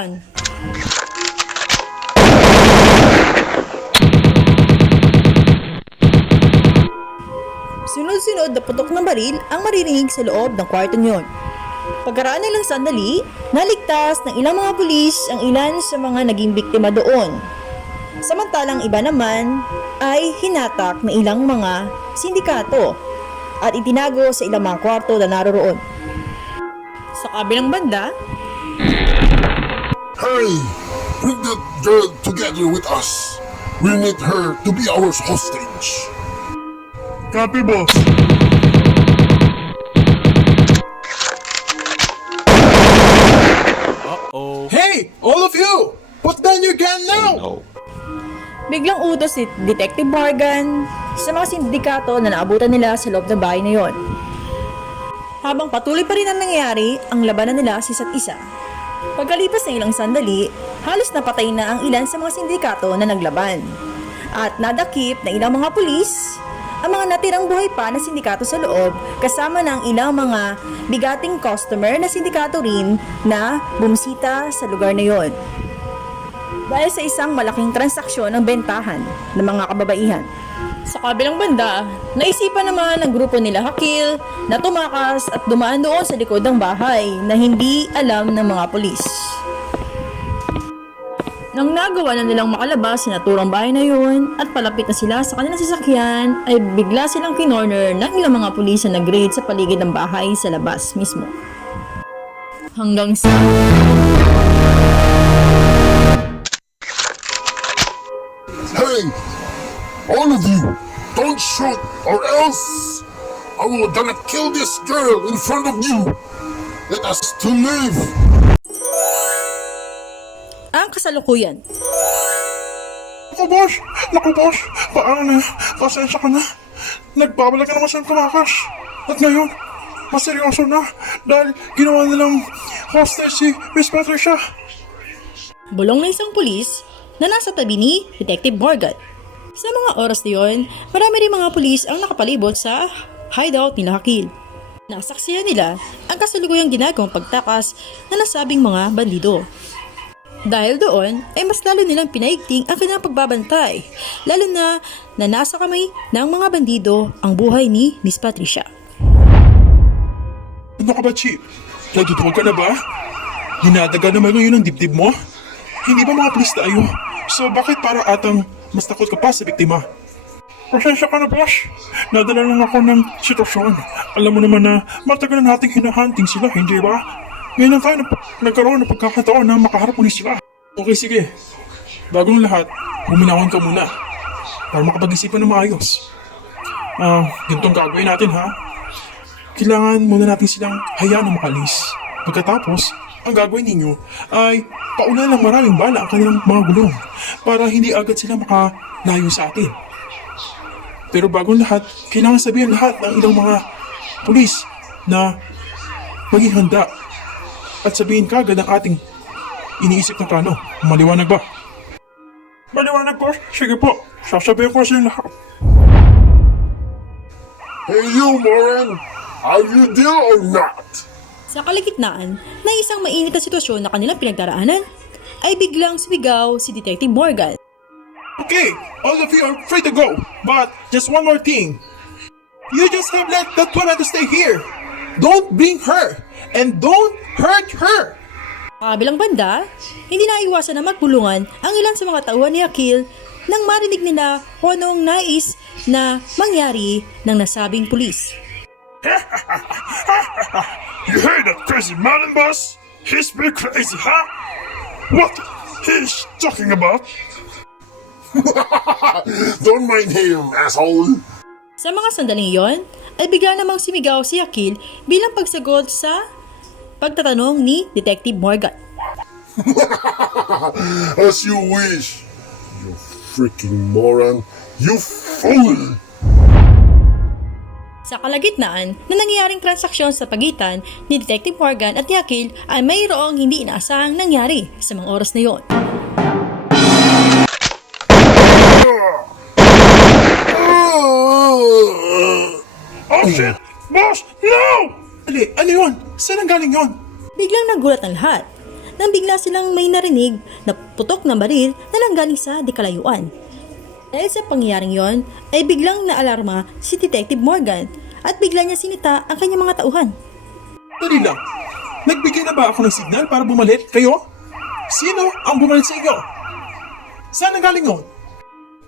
pagkakakitaan. Sunod-sunod na putok ng baril ang maririnig sa loob ng kwartong yon. Pagkaraan nilang sandali, naligtas ng ilang mga pulis ang ilan sa mga naging biktima doon. Samantalang iba naman ay hinatak ng ilang mga sindikato at itinago sa ilang mga kwarto na naroroon. Sa kabilang banda, Hey, bring that girl together with us. We need her to be our hostage. Copy, boss. Hey, all of you! Put down your gun now! biglang utos si Detective Morgan sa mga sindikato na naabutan nila sa loob ng bahay na yon. Habang patuloy pa rin ang nangyayari ang labanan nila sa isa't isa. Pagkalipas ng ilang sandali, halos napatay na ang ilan sa mga sindikato na naglaban. At nadakip na ilang mga pulis ang mga natirang buhay pa na sindikato sa loob kasama ng ilang mga bigating customer na sindikato rin na bumisita sa lugar na yon. Dahil sa isang malaking transaksyon ng bentahan ng mga kababaihan. Sa kabilang banda, naisipan naman ng grupo nila Hakil na tumakas at dumaan doon sa likod ng bahay na hindi alam ng mga pulis. Nang nagawa na nilang makalabas sa naturang bahay na yun at palapit na sila sa kanilang sasakyan, ay bigla silang kinorner ng ilang mga pulis na nag-raid sa paligid ng bahay sa labas mismo. Hanggang sa... Hey, all of you, don't shoot or else I will gonna kill this girl in front of you. Let us to live. Ang kasalukuyan. Naku boss, paano na? Pasensya ka na. Nagbabalik ka naman siyang tumakas. At ngayon, mas seryoso na dahil ginawa nilang hostage si Miss Patricia. Bulong ng isang pulis na nasa tabi ni Detective Morgan. Sa mga oras na yun, marami rin mga pulis ang nakapalibot sa hideout nila Hakil. Nasaksiyan nila ang kasalukuyang ginagawang pagtakas na nasabing mga bandido. Dahil doon ay mas lalo nilang pinaigting ang kanilang pagbabantay, lalo na nasa kamay ng mga bandido ang buhay ni Miss Patricia. Ano ka ba, Chief? Nagtutuwag ka na ba? Dinadaga naman ngayon ang dibdib mo? Hindi ba mga pulis tayo? So bakit para atang mas takot ka pa sa biktima? Pasensya ka na, boss. Nadala lang ako ng sitwasyon. Alam mo naman na matagal na nating hinahunting sila, hindi ba? Ngayon lang tayo nagkaroon ng pagkakataon na makaharap ulit sila. Okay, sige. Bagong lahat, huminawan ka muna para makapag-isipan ng maayos. Ganitong gagawin natin, ha? Kailangan muna natin silang hayaan na makalis. Pagkatapos, ang gagawin ninyo ay paulan ng maraming bala ang kanilang mga gulong para hindi agad sila makalayo sa atin. Pero bagong lahat, kailangan sabihin lahat ng ilang mga pulis na maging handa at sabihin kagad ang ating iniisip na plano. Maliwanag ba? Maliwanag, boss. Sige po. Sasabihin ko sa lahat. Hey you, Moran, are you there or not? Sa kalagitnaan ng isang mainit na sitwasyon na kanilang pinagdaraanan, ay biglang sumigaw si Detective Morgan. Okay, all of you are free to go. But just one more thing. You just have let that woman to stay here. Don't bring her. And don't hurt her. Sa kabilang banda, hindi naiwasan na magpulungan ang ilan sa mga tauhan ni Hakil nang marinig nila kung anong nais na mangyari ng nasabing pulis. You heard that crazy mountain boss? He's been crazy, huh? What he's talking about? Don't mind him, asshole. Sa mga sandaling iyon, ay bigla namang sumigaw si Hakil bilang pagsagot sa pagtatanong ni Detective Morgan. As you wish, you freaking moron. You fool! Sa kalagitnaan na nangyayaring transaksyon sa pagitan ni Detective Morgan at ni Hakil ay mayroong hindi inaasahang nangyari sa mga oras na iyon. Oh shit! Boss! No! Ali, ano yun? Saan ang galing yun? Biglang nagulat ang lahat nang bigla silang may narinig na putok ng baril na nanggaling sa di kalayuan. Dahil sa pangyayaring yon, ay biglang naalarma si Detective Morgan at bigla niya sinita ang kanyang mga tauhan. Dali lang. Nagbigay na ba ako ng signal para bumalik kayo? Sino ang bumalik sa inyo? Saan nanggaling yun?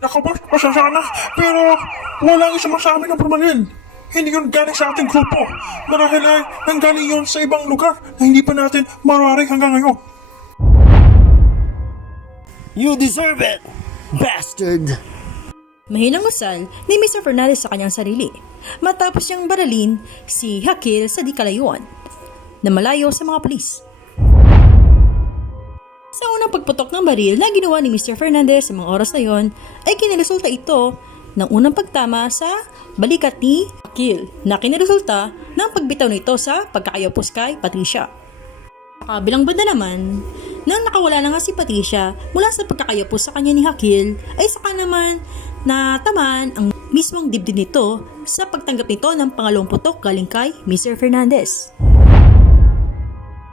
Naku boss, pasensya ka na. Pero walang isa sa amin ang bumalil. Hindi yun galing sa ating grupo. Marahil ay nanggaling yun sa ibang lugar na hindi pa natin marari hanggang ngayon. You deserve it, bastard! Mahinang usal ni Mr. Fernandez sa kanyang sarili matapos niyang baralin si Hakil sa di kalayuan na malayo sa mga pulis. Sa unang pagputok ng baril na ginawa ni Mr. Fernandez sa mga oras na yon ay kiniresulta ito ng unang pagtama sa balikat ni Hakil na kiniresulta ng pagbitaw nito sa pagkakayapos kay Patricia. Sa kabilang banda naman, nang nakawala na nga si Patricia mula sa pagkakayapos sa kanya ni Hakil, ay saka naman natamaan ang mismong dibdib nito sa pagtanggap nito ng pangalawang putok galing kay Mr. Fernandez.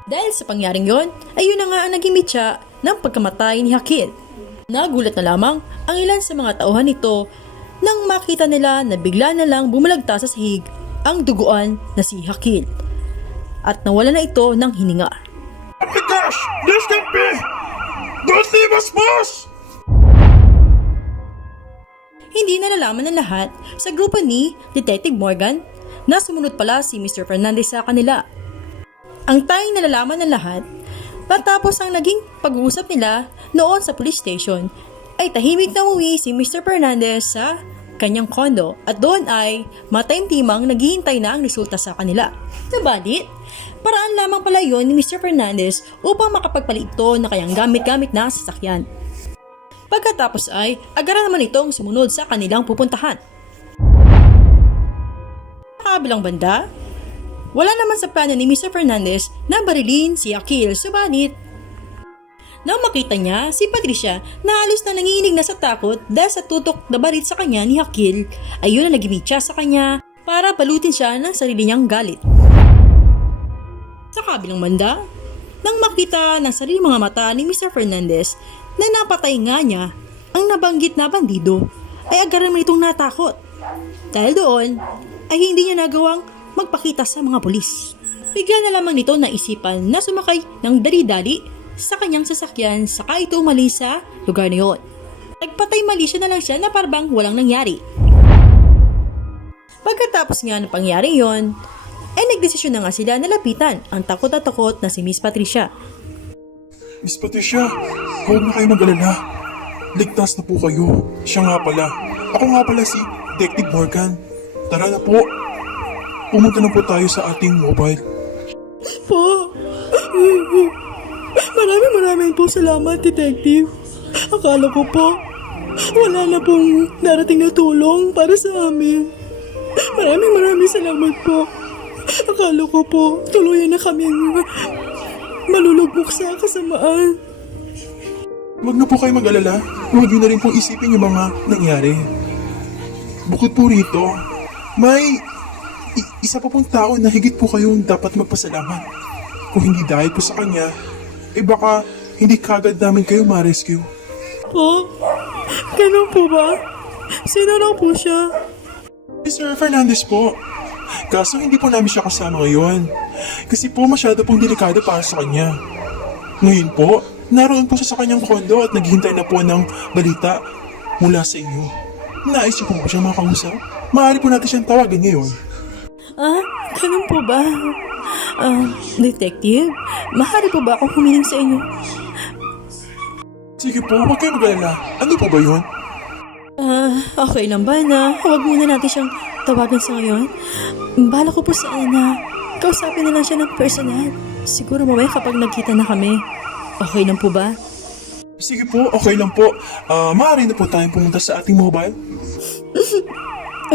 Dahil sa pangyaring yon, ay yun na nga ang naging mitya ng pagkamatay ni Hakil. Nagulat na lamang ang ilan sa mga tauhan nito nang makita nila na bigla na lang bumalagta sa sahig ang duguan na si Hakil at nawala na ito ng hininga. Oh my gosh! This can't be! Don't leave us, boss! Hindi nalalaman ng lahat sa grupo ni Detective Morgan na sumunod pala si Mr. Fernandez sa kanila. Ang tanging nalalaman ng lahat matapos ang naging pag-uusap nila noon sa police station ay tahimik na umuwi si Mr. Fernandez sa kanyang kondo at doon ay mataimtimang naghihintay na ang resulta sa kanila. Subalit, paraan lamang pala yon ni Mr. Fernandez upang makapagpalit ito na kayang gamit-gamit na sasakyan. Pagkatapos ay agara naman itong sumunod sa kanilang pupuntahan. Sa kabilang banda, wala naman sa plano ni Mr. Fernandez na barilin si Hakil, subalit nang makita niya si Patricia na halos na nanginginig na sa takot dahil sa tutok na baril sa kanya ni Hakil, ay yun na nagimit siya sa kanya para balutin siya ng sarili niyang galit. Sa kabilang banda, nang makita ng sarili mga mata ni Mr. Fernandez na napatay nga niya ang nabanggit na bandido, ay agad naman itong natakot. Dahil doon, ay hindi niya nagawang magpakita sa mga pulis. Bigla na lamang nito naisipan na sumakay ng dali-dali sa kanyang sasakyan saka ito umalis sa lugar na yun. Nagpatay mali siya na lang siya na parang walang nangyari. Pagkatapos nga ng pangyaring yon, ay nagdesisyon na nga sila na lapitan ang takot na takot na si Miss Patricia. Miss Patricia, huwag na kayo mag-alala. Ligtas na po kayo. Siya nga pala. Ako nga pala si Detective Morgan. Tara na po. Pumunta na po tayo sa ating mobile. Po! Maraming po salamat, Detective. Akala ko po, wala na pong darating na tulong para sa amin. Maraming salamat po. Akala ko po, tuluyan na kaming malulugmok sa kasamaan. Huwag na po kayo mag-alala. Huwag nyo na rin pong isipin yung mga nangyari. Bukod po rito, may isa pa pong tao na higit po kayong dapat magpasalamat. Kung hindi dahil po sa kanya, baka hindi kagad namin kayo ma-rescue. Po? Ganun po ba? Sino lang po siya? Mr. Fernandez po. Kaso hindi po namin siya kasama ngayon. Kasi po masyado pong delikado para sa kanya. Ngayon po, naroon po siya sa kanyang kondo at naghihintay na po ng balita mula sa inyo. Nais niyo po ba siyang makausap? Maaari po natin siyang tawagan ngayon. Ganun po ba? Detective, maaari po ba akong humiling sa inyo? Sige po, huwag kayo mag-alala. Ano po ba yun? Okay lang ba na huwag muna natin siyang tawagan sa ngayon? Bala ko po sana na kausapin na lang siya ng personal. Siguro mamaya kapag nagkita na kami. Okay lang po ba? Sige po, okay lang po. Maaari na po tayong pumunta sa ating mobile.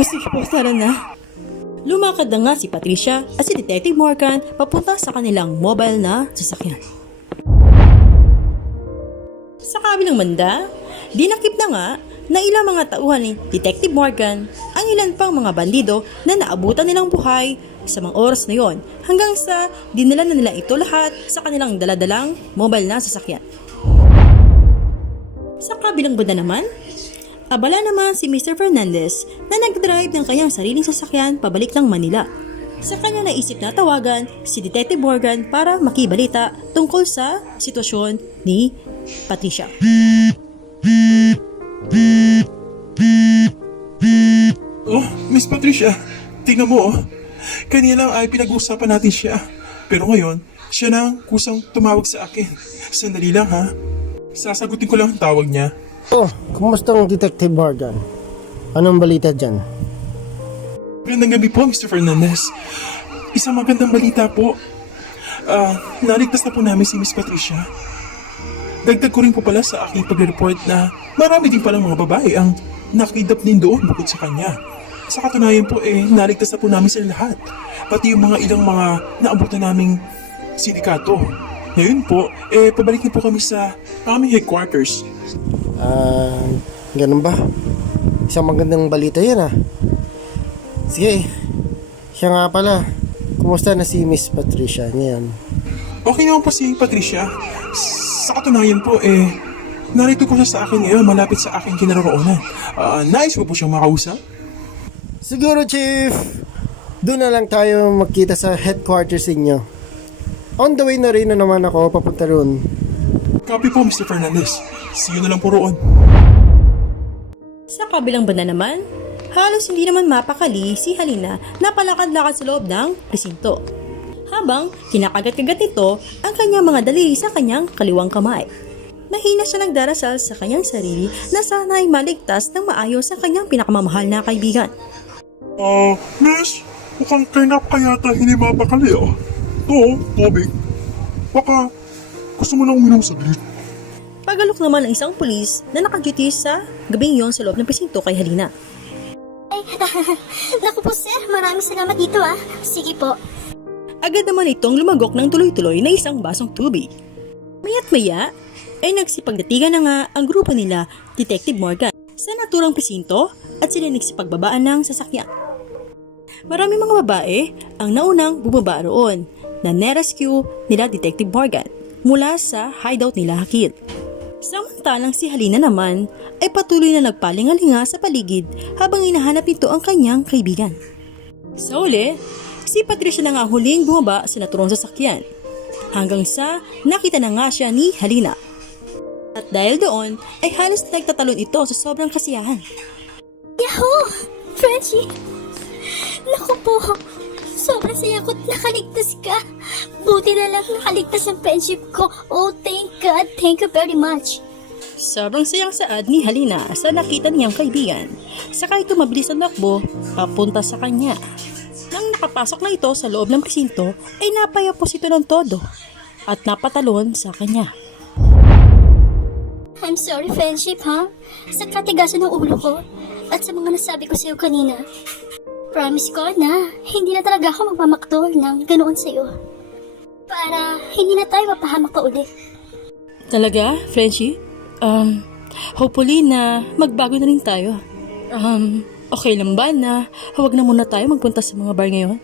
Sige po, tara na. Lumakad na nga si Patricia at si Detective Morgan papunta sa kanilang mobile na sasakyan. Sa kabilang banda, dinakip na nga na ilang mga tauhan ni Detective Morgan ang ang ilan pang mga bandido na naabutan nilang buhay sa mga oras na yon hanggang sa dinala na nila ito lahat sa kanilang daladalang mobile na sasakyan. Sa kabilang banda naman, abala naman si Mr. Fernandez na nag-drive ng kanyang sariling sasakyan pabalik ng Manila. Sa kanya naisip na tawagan si Detective Morgan para makibalita tungkol sa sitwasyon ni Patricia. Oh, Miss Patricia, tingnan mo oh. Kanina lang ay pinag-uusapan natin siya. Pero ngayon, siya na ang kusang tumawag sa akin. Sandali lang ha. Sasagutin ko lang ang tawag niya. Oh, kumusta ang Detective Morgan? Anong balita dyan? Magandang gabi po, Mr. Fernandez. Isang magandang balita po. Naligtas na po namin si Miss Patricia. Dagdag ko rin po pala sa aking pag-report na marami din palang mga babae ang nakidap din doon bukod sa kanya. Sa katunayan po naligtas na po namin sila lahat. Pati yung mga ilang mga naabutan naming sindikato. Ngayon po, pabalik na po kami sa aming headquarters. Ganun ba? Isang magandang balita yan Sige, siya nga pala. Kumusta na si Miss Patricia ngayon? Okay naman po si Patricia. Sa katunayan po, narito po siya sa akin ngayon malapit sa aking kinaroroonan. Nais mo po siyang makausap? Siguro, Chief. Doon na lang tayo magkita sa headquarters ninyo. On the way na rin na naman ako papunta roon. Copy po, Mr. Fernandez. See you na lang po roon. Sa kabilang banda naman, halos hindi naman mapakali si Halina na palakad-lakad sa loob ng presinto. Habang kinakagat-kagat nito ang kanyang mga daliri sa kanyang kaliwang kamay. Mahina siya nagdarasal sa kanyang sarili na sana'y maligtas ng maayos ang kanyang pinakamamahal na kaibigan. Miss, mukhang kainap ka yata hindi mapakali To, tubig. Baka gusto mo nang uminom saglit. Pagalok naman ang isang pulis na nakaduty sa gabing yon sa loob ng presinto kay Halina. Naku po sir, maraming salamat dito Sige po. Agad naman itong lumagok ng tuloy-tuloy na isang basong tubig. Maya't maya ay nagsipagdatigan na nga ang grupo nila, Detective Morgan, sa naturang presinto at sila nagsipagbabaan ng sasakyan. Maraming mga babae ang naunang bumaba roon na nerescue nila Detective Morgan mula sa hideout nila Hakil. Samantalang si Halina naman ay patuloy na nagpalingalinga sa paligid habang hinahanap nito ang kanyang kaibigan. Sa uli, si Patricia na nga huling bumaba sa naturang sasakyan hanggang sa nakita na nga siya ni Halina. At dahil doon ay halos nagtatalon ito sa sobrang kasiyahan. Yahoo! Frenchie! Naku po! Sobrang saya ko't nakaligtas ka. Buti na lang nakaligtas ang friendship ko. Oh, thank God. Thank you very much. Sobrang sayang saad ni Halina sa nakita niyang kaibigan. Saka ito mabilis ang takbo papunta sa kanya. Nang nakapasok na ito sa loob ng presinto ay napayapos ito ng todo at napatalon sa kanya. I'm sorry, friendship, sa katigasan ng ulo ko at sa mga nasabi ko sa'yo kanina. Promise ko na hindi na talaga ako magmamaktol ng ganoon sa'yo. Para hindi na tayo mapahamak pa ulit. Talaga, Frenchie? Hopefully na magbago na rin tayo. Okay lang ba na huwag na muna tayo magpunta sa mga bar ngayon?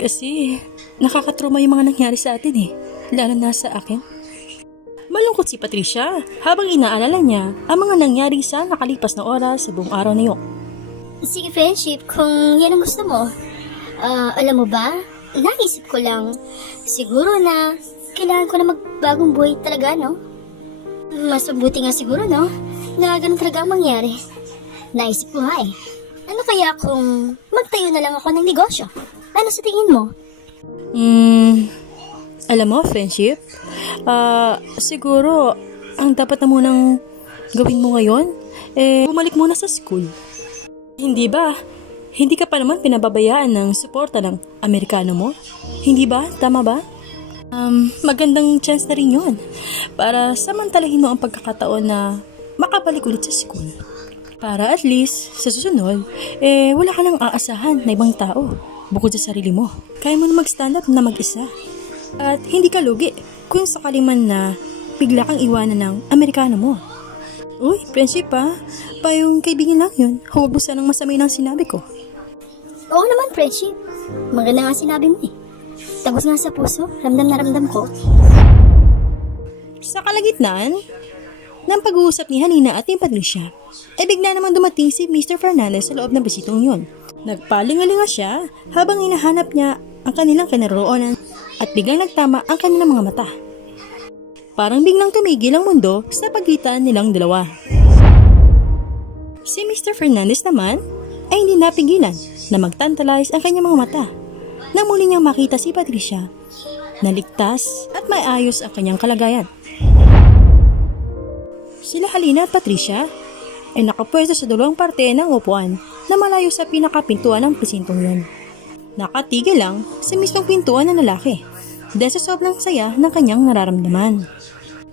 Kasi nakakatrauma yung mga nangyari sa atin lalo na sa akin. Malungkot si Patricia habang inaalala niya ang mga nangyari sa nakalipas na oras sa buong araw na yun. Sige, friendship, kung yan ang gusto mo. Alam mo ba, naisip ko lang, siguro na kailangan ko na magbagong buhay talaga, no? Mas mabuti nga siguro, no? Na ganun talaga ang mangyari. Naisip ko nga Ano kaya kung magtayo na lang ako ng negosyo? Ano sa tingin mo? Alam mo, friendship, siguro, ang dapat na munang gawin mo ngayon, bumalik muna sa school. Hindi ba? Hindi ka pa naman pinababayaan ng suporta ng Amerikano mo? Hindi ba? Tama ba? Magandang chance na rin yun para samantalahin mo ang pagkakataon na makabalik ulit sa school. Para at least, sa susunod, wala ka nang aasahan na ibang tao bukod sa sarili mo. Kaya mo na mag-stand up na mag-isa. At hindi ka lugi kung sakali man na bigla kang iwanan ng Amerikano mo. Uy, friendship pa. Pa yung kaibigan lang yun. Huwag mo sanang masamay ng sinabi ko. Oo naman, friendship. Maganda nga sinabi mo eh. Tagos nga sa puso, ramdam na ramdam ko. Sa kalagitnaan ng pag-uusap ni Halina at ni Patricia, ay bigla naman dumating si Mr. Fernandez sa loob ng bisitong yun. Nagpalingalinga siya habang hinahanap niya ang kanilang kinaroroonan at biglang nagtama ang kanilang mga mata. Parang biglang tumigil ang mundo sa pagitan nilang dalawa. Si Mr. Fernandez naman ay hindi napigilan na magtantalize ang kanyang mga mata nang muli niyang makita si Patricia na ligtas at maayos ang kanyang kalagayan. Sila Halina at Patricia ay nakapwesto sa dalawang parte ng upuan na malayo sa pinakapintuan ng presintong yun. Nakatigil lang sa mismong pintuan ng lalaki dahil sa sobrang saya ng kanyang nararamdaman.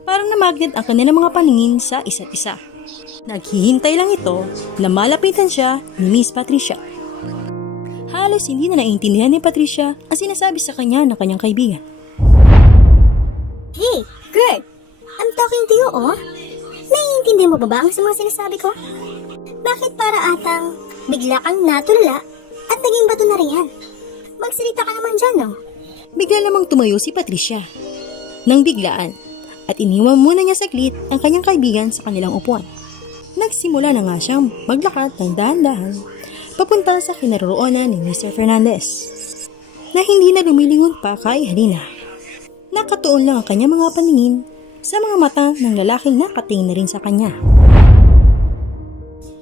Parang namagnet ang kanilang mga paningin sa isa't isa. Naghihintay lang ito na malapitan siya ni Miss Patricia. Halos hindi na naiintindihan ni Patricia ang sinasabi sa kanya ng kanyang kaibigan. Hey, girl! I'm talking to you, oh. Naiintindihan mo ba ang mga sinasabi ko? Bakit para atang bigla kang natulala at naging bato na riyan? Magsalita ka naman dyan, no? Bigla namang tumayo si Patricia nang biglaan at iniwan muna niya saglit ang kanyang kaibigan sa kanilang upuan. Nagsimula na nga siyang maglakad ng dahan-dahan papunta sa kinaroroonan ni Mr. Fernandez na hindi na lumilingon pa kay Halina. Nakatuon lang ang kanyang mga paningin sa mga mata ng lalaking nakatingin na rin sa kanya.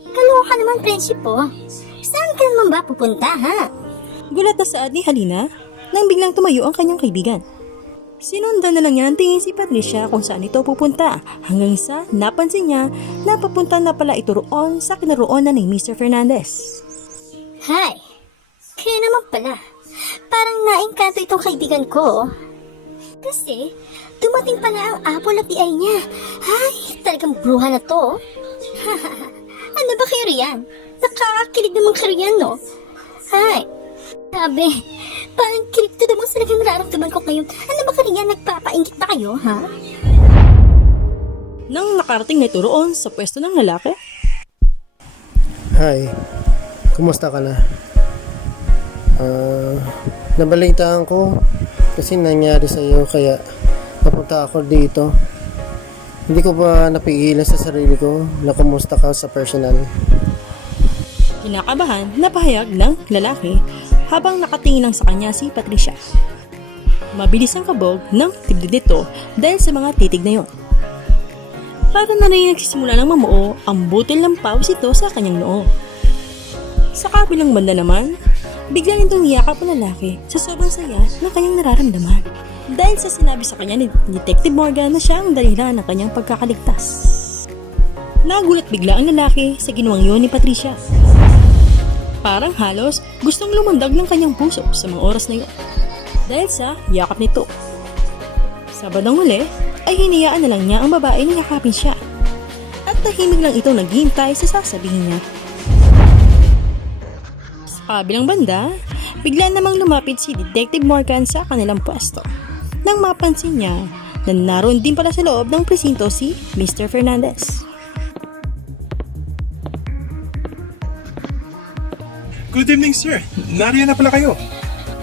Kaloka ka naman, friendship po. Saan ka naman ba pupunta, ha? Gulat na saad ni Halina nang biglang tumayo ang kanyang kaibigan. Sinundan na lang niya ng tingin si Patricia kung saan ito pupunta hanggang sa napansin niya na papunta na pala ito roon sa kinaroonan ni Mr. Fernandez. Hi! Kaya naman pala, parang naengkanto itong kaibigan ko. Kasi, dumating pala ang apple of the eye niya. Ay, talagang bruha na to. Ano ba kayo riyan? Nakakakilig naman kayo riyan, no? Hi! Sabi, parang kilig to naman sa nararamdaman ko ngayon. Ano ba kayo riyan? Nagpapaingit ba kayo, ha? Nang nakarating na ito roon sa pwesto ng lalaki, Hi, kumusta ka na? Nabalitaan ko kasi nangyari sa iyo kaya napunta ako dito. Hindi ko pa napigilan sa sarili ko na kumusta ka sa personal. kinakabahan na pahayag ng lalaki habang nakatingin lang sa kanya si Patricia. Mabilis ang kabog ng tibdid nito dahil sa mga titig na yon. Para na rin nagsisimula ng mamuo ang butil ng pawis ito sa kanyang noo. Sa kabilang banda naman, bigla nitong niyakap ang lalaki sa sobrang saya ng kanyang nararamdaman dahil sa sinabi sa kanya ni Detective Morgan na siya ang dahilan ng kanyang pagkakaligtas. Nagulat bigla ang lalaki sa ginawang yun ni Patricia. Parang halos gustong lumundag ng kanyang puso sa mga oras na yun dahil sa yakap nito. Sa bandang huli ay hinayaan na lang niya ang babae na yakapin siya at tahimik lang itong naghihintay sa sasabihin niya. Sa kabilang banda, bigla namang lumapit si Detective Morgan sa kanilang pwesto nang mapansin niya na naroon din pala sa loob ng presinto si Mr. Fernandez. Good evening, sir. Nariyan na pala kayo.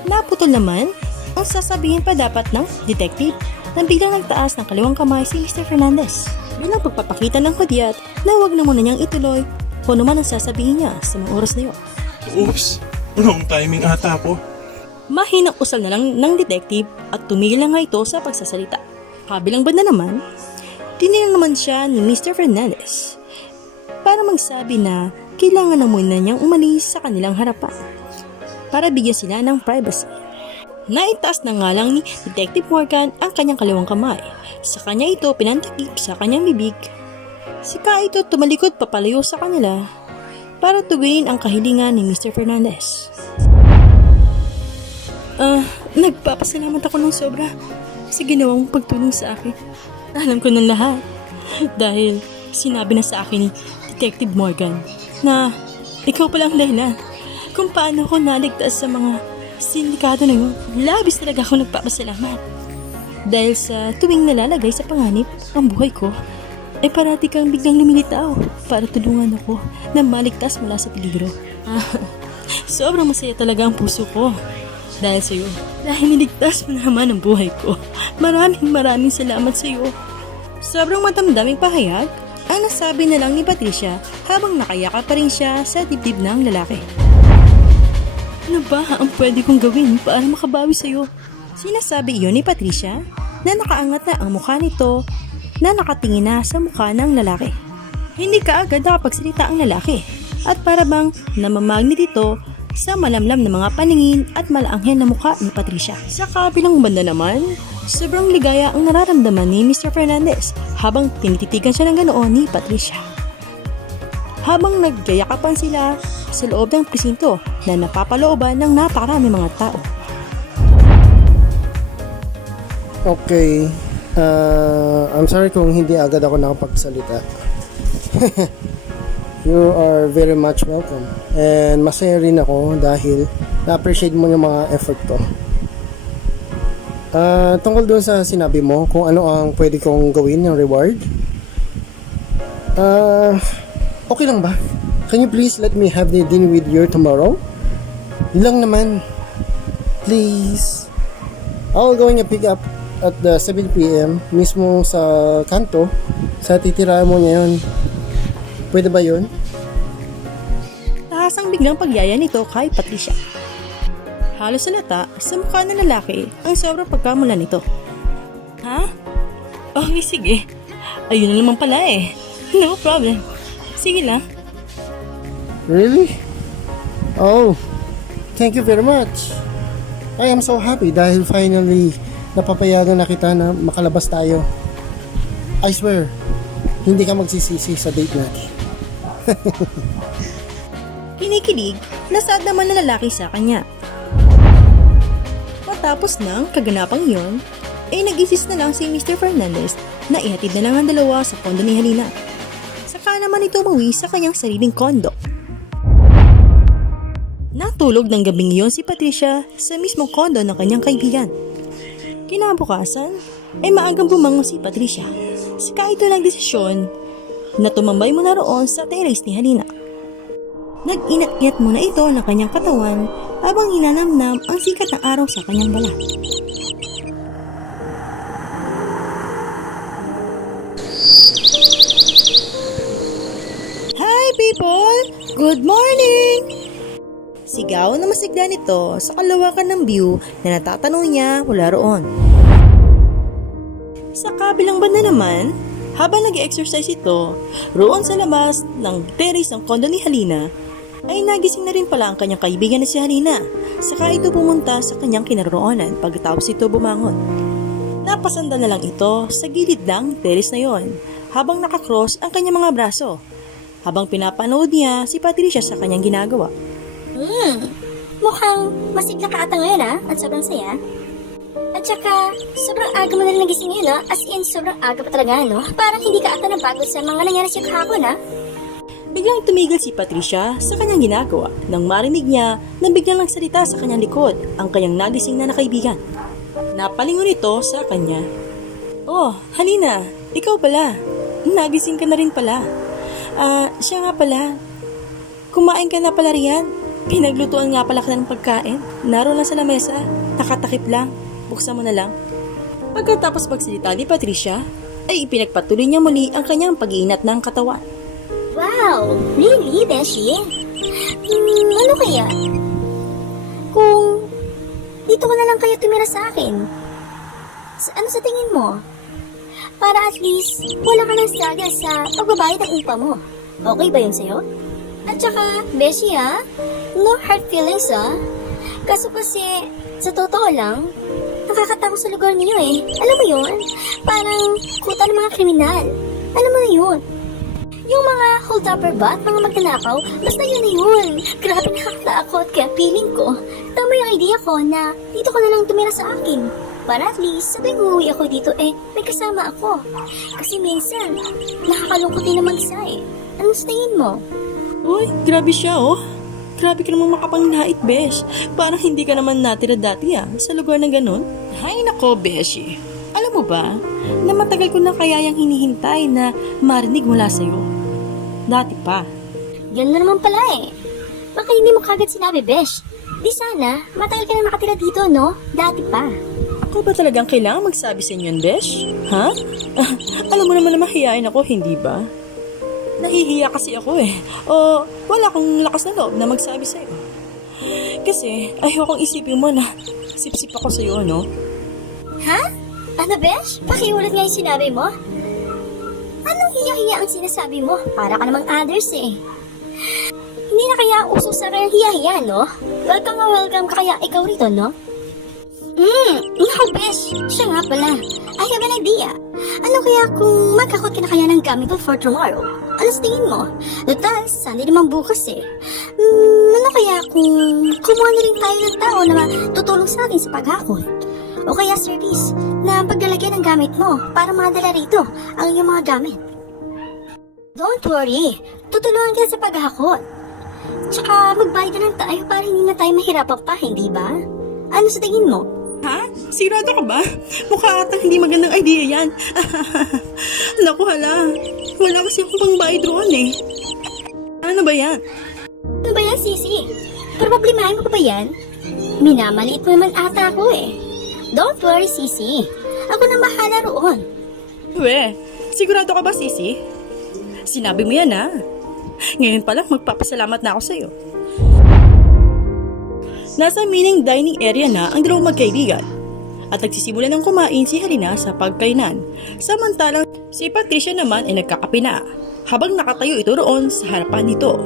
Naputol naman ang sasabihin pa dapat ng detective nang biglang nagtaas ng kaliwang kamay si Mr. Fernandez bilang pagpapakita ng hudyat na huwag na muna niyang ituloy kung ano man ang sasabihin niya sa mga oras na yun. Oops, wrong timing ata ako. Mahinang usal na lang ng detective at tumigil na nga ito sa pagsasalita. Kabilang banda naman, tinignan naman siya ni Mr. Fernandez para magsabi na kailangan na muna niyang umalis sa kanilang harapan para bigyan sila ng privacy. Naitaas na nga lang ni Detective Morgan ang kanyang kaliwang kamay. Sa kanya ito pinantakip sa kanyang bibig. Saka ito tumalikod papalayo sa kanila para tuguin ang kahilingan ni Mr. Fernandez. Nagpapasalamat ako ng sobra sa ginawang pagtulong sa akin. Alam ko ng lahat dahil sinabi na sa akin ni Detective Morgan na ikaw pala ang dahilan kung paano ako naligtas sa mga sindikato na yun. Labis talaga ako nagpapasalamat dahil sa tuwing nalalagay sa panganib ang buhay ko ay parati kang biglang lumilitaw para tulungan ako na maligtas mula sa peligro. Sobrang masaya talaga ang puso ko dahil sa'yo. Dahil niligtas mo naman ang buhay ko. Maraming salamat sa'yo. Sobrang matamdaming pahayag ang nasabi na lang ni Patricia habang nakayakap pa rin siya sa dibdib ng lalaki. Ano ba ang pwede kong gawin para makabawi sa'yo? Sinasabi iyon ni Patricia na nakaangat na ang mukha nito na nakatingin na sa mukha ng lalaki. Hindi kaagad nakapagsalita ang lalaki at para bang namamagnet ito sa malamlam na mga paningin at malaanghel na mukha ni Patricia. Sa kabilang banda naman, sobrang ligaya ang nararamdaman ni Mr. Fernandez habang tinititigan siya ng ganoon ni Patricia. Habang nagyayakapan sila sa loob ng presinto na napapalooban ng napakarami mga tao. Okay. I'm sorry kung hindi agad ako nakapagsalita. You are very much welcome. And masaya rin ako dahil na-appreciate mo yung mga effort ko. Tungkol doon sa sinabi mo, kung ano ang pwede kong gawin ng reward. Okay lang ba? Can you please let me have the dinner with you tomorrow? Yun lang naman. Please. I'll going to pick up at the 7 p.m. mismo sa kanto sa titirahan mo ngayon. Pwede ba yun? Tahas ang biglang pagyaya nito kay Patricia. Halos salata sa mukha ng lalaki ang sobrang pagkamula nito. Ha? Okay, sige. Ayun na naman pala eh. No problem. Sige lang. Really? Oh, thank you very much. I am so happy dahil finally napapayagan na kita na makalabas tayo. I swear, hindi ka magsisisi sa date natin. Kinikilig, nasad naman ng lalaki sa kanya. Matapos ng kaganapang iyon, ay nag-insist na lang si Mr. Fernandez na ihatid na lang ang dalawa sa kondo ni Halina. Saka naman ito umuwi sa kanyang sariling kondo. Natulog ng gabing iyon si Patricia sa mismong kondo ng kanyang kaibigan. Kinabukasan, ay maagang bumangon si Patricia. Saka ito nagdesisyon na tumambay muna roon sa terrace ni Halina. Nag-inat-inat muna ito ng kanyang katawan habang hinanamnam ang sikat ng araw sa kanyang balat. Hi people! Good morning! Sigaw na masigla nito sa kalawakan ng view na natatanong niya mula roon. Sa kabilang banda naman, habang nag-exercise ito, roon sa labas ng terrace ng kondo ni Halina, ay nagising na rin pala ang kanyang kaibigan na si Halina. Saka ito pumunta sa kanyang kinaroroonan pagkatapos ito bumangon. Napasandal na lang ito sa gilid ng terrace na yon habang nakakross ang kanyang mga braso. Habang pinapanood niya si Patricia sa kanyang ginagawa. Mukhang masigla ka ata ngayon at sobrang saya. At saka, sobrang aga mo na rin nagising ngayon as in sobrang aga pa talaga Parang hindi ka ata napagod sa mga nangyari siya kahapon Biglang tumigil si Patricia sa kanyang ginagawa nang marinig niya na biglang nagsalita sa kanyang likod ang kanyang nagising na kaibigan. Napalingon ito sa kanya. Oh, Halina, ikaw pala. Nagising ka na rin pala. Siya nga pala. Kumain ka na pala riyan. Pinaglutuan nga pala ka ng pagkain. Naroon lang sa lamesa. Nakatakip lang. Buksan mo na lang. Pagkatapos magsalita ni Patricia, ay ipinagpatuloy niya muli ang kanyang pag-iinat ng katawan. Wow! Really, Beshi? Ano kaya? Kung dito ka na lang kayo tumira sa akin, ano sa tingin mo? Para at least wala ka ng struggle sa pagbabayad ng upa mo. Okay ba yun sa'yo? At saka, Beshi no hard feelings Kaso kasi, sa totoo lang, nakakatakot sa lugar niyo Alam mo yun? Parang kuta ng mga kriminal. Alam mo na yun? Yung mga hold-upper ba at mga magnanakaw, basta yun na yun. Grabe nakakatakot, kaya feeling ko, tama yung idea ko na dito ka na lang tumira sa akin. Para at least, sa tuwing uuwi ako dito may kasama ako. Kasi minsan, nakakalungkot din naman isa Anong sa tingin mo? Uy, grabe siya Grabe ka namang makapanglait, Besh. Parang hindi ka naman natira dati sa lugar na ganun. Hay nako, Beshi. Alam mo ba na matagal ko na kayang hinihintay na marinig mula sa'yo? Dati pa. Ganun naman pala eh. Baka hindi mo kagad sinabi, Besh. Di sana, matagal ka na nakatira dito, no? Dati pa. Ako ba talagang kailangan magsabi sa inyo, Besh? Ha? Alam mo naman na mahihain ako, hindi ba? Nahihiya kasi ako eh. O wala akong lakas na loob na magsabi sa'yo. Kasi ayokong isipin mo na sip-sip ako sa'yo, no? Ha? Ano, Besh? Pakiulit nga yung sinabi mo? Anong hiya-hiya ang sinasabi mo? Para ka namang others eh. Hindi na kaya uso sa rare hiya-hiya, no? Welcome na welcome ka kaya ikaw rito, no? Naku, Besh. Siya nga pala. I have an idea. Ano kaya kung magkakot ka na kaya ng gamit mo for tomorrow? Ano sa tingin mo? Total, Sunday naman bukas eh. Ano kaya kung kumuha na rin tayo ng tao na tutulong sa atin sa paghakot? O kaya service na paglalagyan ng gamit mo para madala rito ang iyong mga gamit. Don't worry, tutulungan kita sa paghakot. Tsaka magbayad na lang tayo para hindi na tayo mahirapan pa, hindi ba? Ano sa tingin mo? Ha? Sigurado ka ba? Mukha atang hindi magandang idea yan. Naku, hala. Wala kasi akong pangbayad roon eh. Ano ba yan? Ano ba yan, Sisi? Problemahin mo pa ba yan? Minamaliit mo naman ata ako eh. Don't worry, Sisi. Ako na bahala roon. We, sigurado ka ba, Sisi? Sinabi mo yan, ha? Ngayon pa lang, magpapasalamat na ako sa'yo. Nasa mining dining area na ang dalawang magkaibigan at nagsisimula ng kumain si Halina sa pagkainan. Samantalang si Patricia naman ay nagkakape na habang nakatayo ito roon sa harapan nito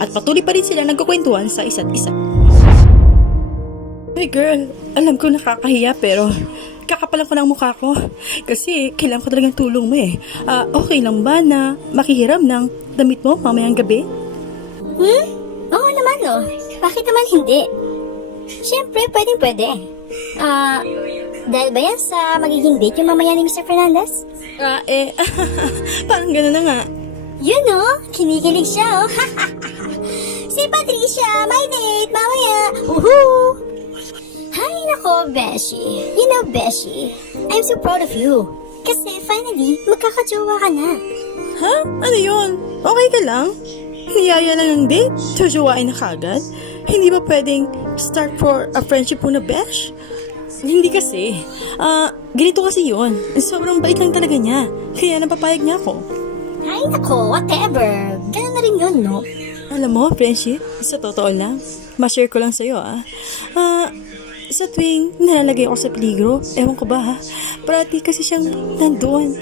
at patuloy pa rin sila nagkukwentuhan sa isa't isa. Hey girl, alam ko nakakahiya pero kakapalan ko ng mukha ko kasi kailangan ko talagang tulong mo eh. Okay lang ba na makihiram ng damit mo mamayang gabi? Oo naman oh. Bakit naman hindi? Siyempre, pwede. Dahil ba yan sa magiging date yung mamaya ni Mr. Fernandez? Parang gano'n na nga. Yun oh, kinikilig siya oh. Si Patricia, my date, mamaya. Woohoo! Hay nako, Beshi. You know, Beshi, I'm so proud of you. Kasi finally, magkakajowa ka na. Ha? Ano yun? Okay ka lang? Niyaya lang ng date? Jojowain na kagad? Hindi ba pwedeng start for a friendship muna, Besh? Hindi kasi. Ganito kasi yun. Sobrang bait lang talaga niya. Kaya napapayag niya ako. Hay nako, whatever. Ganun na rin yun, no? Alam mo, friendship, sa totoo lang, ma-share ko lang sa'yo, sa tuwing nalalagay ako sa peligro, ewan ko ba, parati kasi siyang nandoon.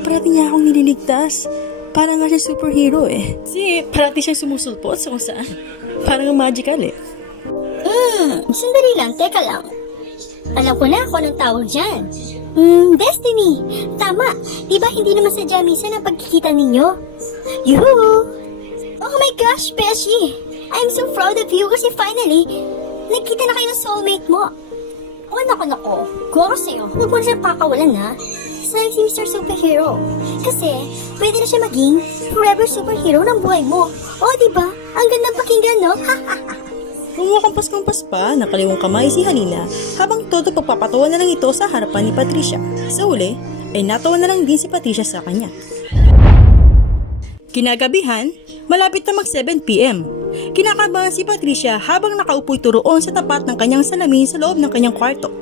Parati niya akong nililigtas. Parang nga siya superhero eh. Kasi parati siyang sumusulpot sa kung saan. Parang magical eh. Sandali lang, teka lang. Alam ko na kung anong tawag dyan. Destiny. Tama. Diba hindi naman sadya minsan ang pagkikita ninyo? Yoo! Oh my gosh, Beshi! I'm so proud of you kasi finally, nagkita na kayo ng soulmate mo. Oh, nako. Kung ako sa'yo, huwag mo na siyang pakawalan ha. Sayang si Mr. Superhero. Kasi, pwede na siya maging forever superhero ng buhay mo. Oh, diba? Ang gandang pakinggan, no? Kumukampas-kampas pa, nakaliwang kamay si Halina habang todo pagpapatawa na lang ito sa harapan ni Patricia. Sa uli, ay natawa na lang din si Patricia sa kanya. Kinagabihan, malapit na mag 7 p.m. Kinakabahan si Patricia habang nakaupo ito roon sa tapat ng kanyang salamin sa loob ng kanyang kwarto.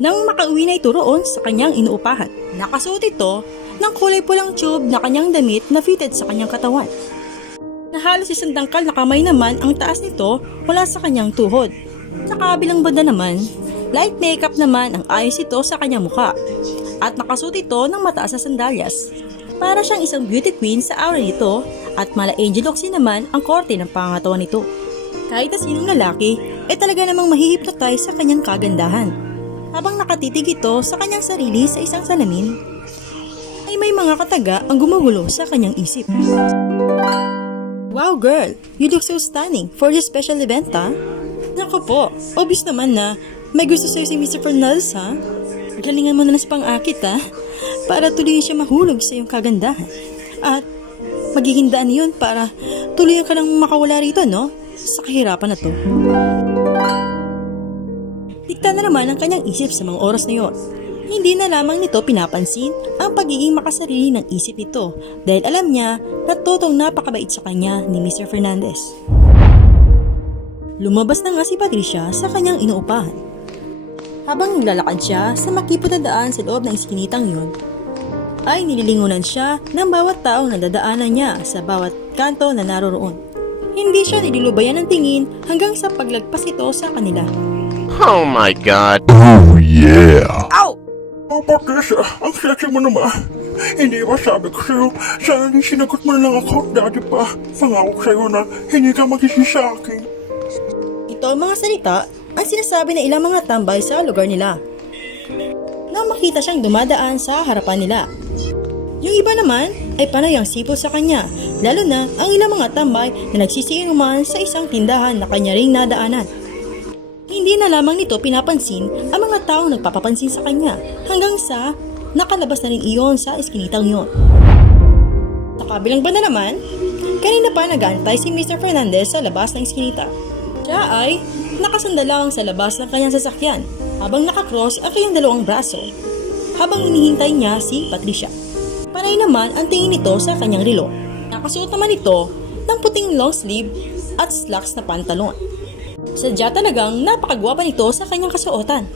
Nang makauwi na ito roon sa kanyang inuupahan, nakasuot ito ng kulay pulang tube na kanyang damit na fitted sa kanyang katawan. Na halos isang dangkal na kamay naman ang taas nito mula sa kanyang tuhod. Sa kabilang banda naman, light makeup naman ang ayos ito sa kanyang mukha. At nakasuot ito ng mataas na sandalyas. Para siyang isang beauty queen sa aura nito at mala angel oxy naman ang korte ng pangatawan nito. Kahit na sinong lalaki, talaga namang mahihipnotize sa kanyang kagandahan. Habang nakatitig ito sa kanyang sarili sa isang salamin, ay may mga kataga ang gumugulo sa kanyang isip. Wow girl, you look so stunning for this special event ha? Naku po, obvious naman na may gusto sa'yo si Mr. Fernandez ha? Galingan mo na sa pang-akit ha? Para tuloy siya mahulog sa iyong kagandahan. At magiging daan yun para tuloy ka nang makawala rito no? Sa kahirapan na to. Dikta na naman ang kanyang isip sa mga oras na yon. Hindi na lamang nito pinapansin ang pagiging makasarili ng isip nito dahil alam niya na totong napakabait sa kanya ni Mr. Fernandez. Lumabas na nga si Patricia sa kanyang inuupahan. Habang naglalakad siya sa makipot na daan sa loob ng iskinitang yun, ay nililingunan siya ng bawat taong nadadaanan niya sa bawat kanto na naroroon. Hindi siya nilulubayan ng tingin hanggang sa paglagpas ito sa kanila. Oh my god. Oh yeah! Oh, Patricia, ang sexy mo naman. Hindi ba sabi ko sa'yo, sana din sinagot mo na lang ako, dati pa. Pangako ko sa'yo na hindi ka mag-isi sa akin. Ito ang mga salita ang sinasabi ng ilang mga tambay sa lugar nila. Nang makita siyang dumadaan sa harapan nila. Yung iba naman ay panay ang sipol sa kanya, lalo na ang ilang mga tambay na nagsisiinuman sa isang tindahan na kanya ring nadaanan. Hindi na lamang nito pinapansin ang mga taong nagpapapansin sa kanya hanggang sa nakalabas na rin iyon sa iskinitang yon. Sa kabilang banda naman, kanina pa nag-aantay si Mr. Fernandez sa labas ng iskinita. Siya ay nakasanda lang sa labas ng kanyang sasakyan habang nakakross ang kanyang dalawang braso habang hinihintay niya si Patricia. Panay naman ang tingin nito sa kanyang relo. Nakasuot naman ito ng puting long sleeve at slacks na pantalon. Sadya talagang napakagwapa nito sa kanyang kasuotan.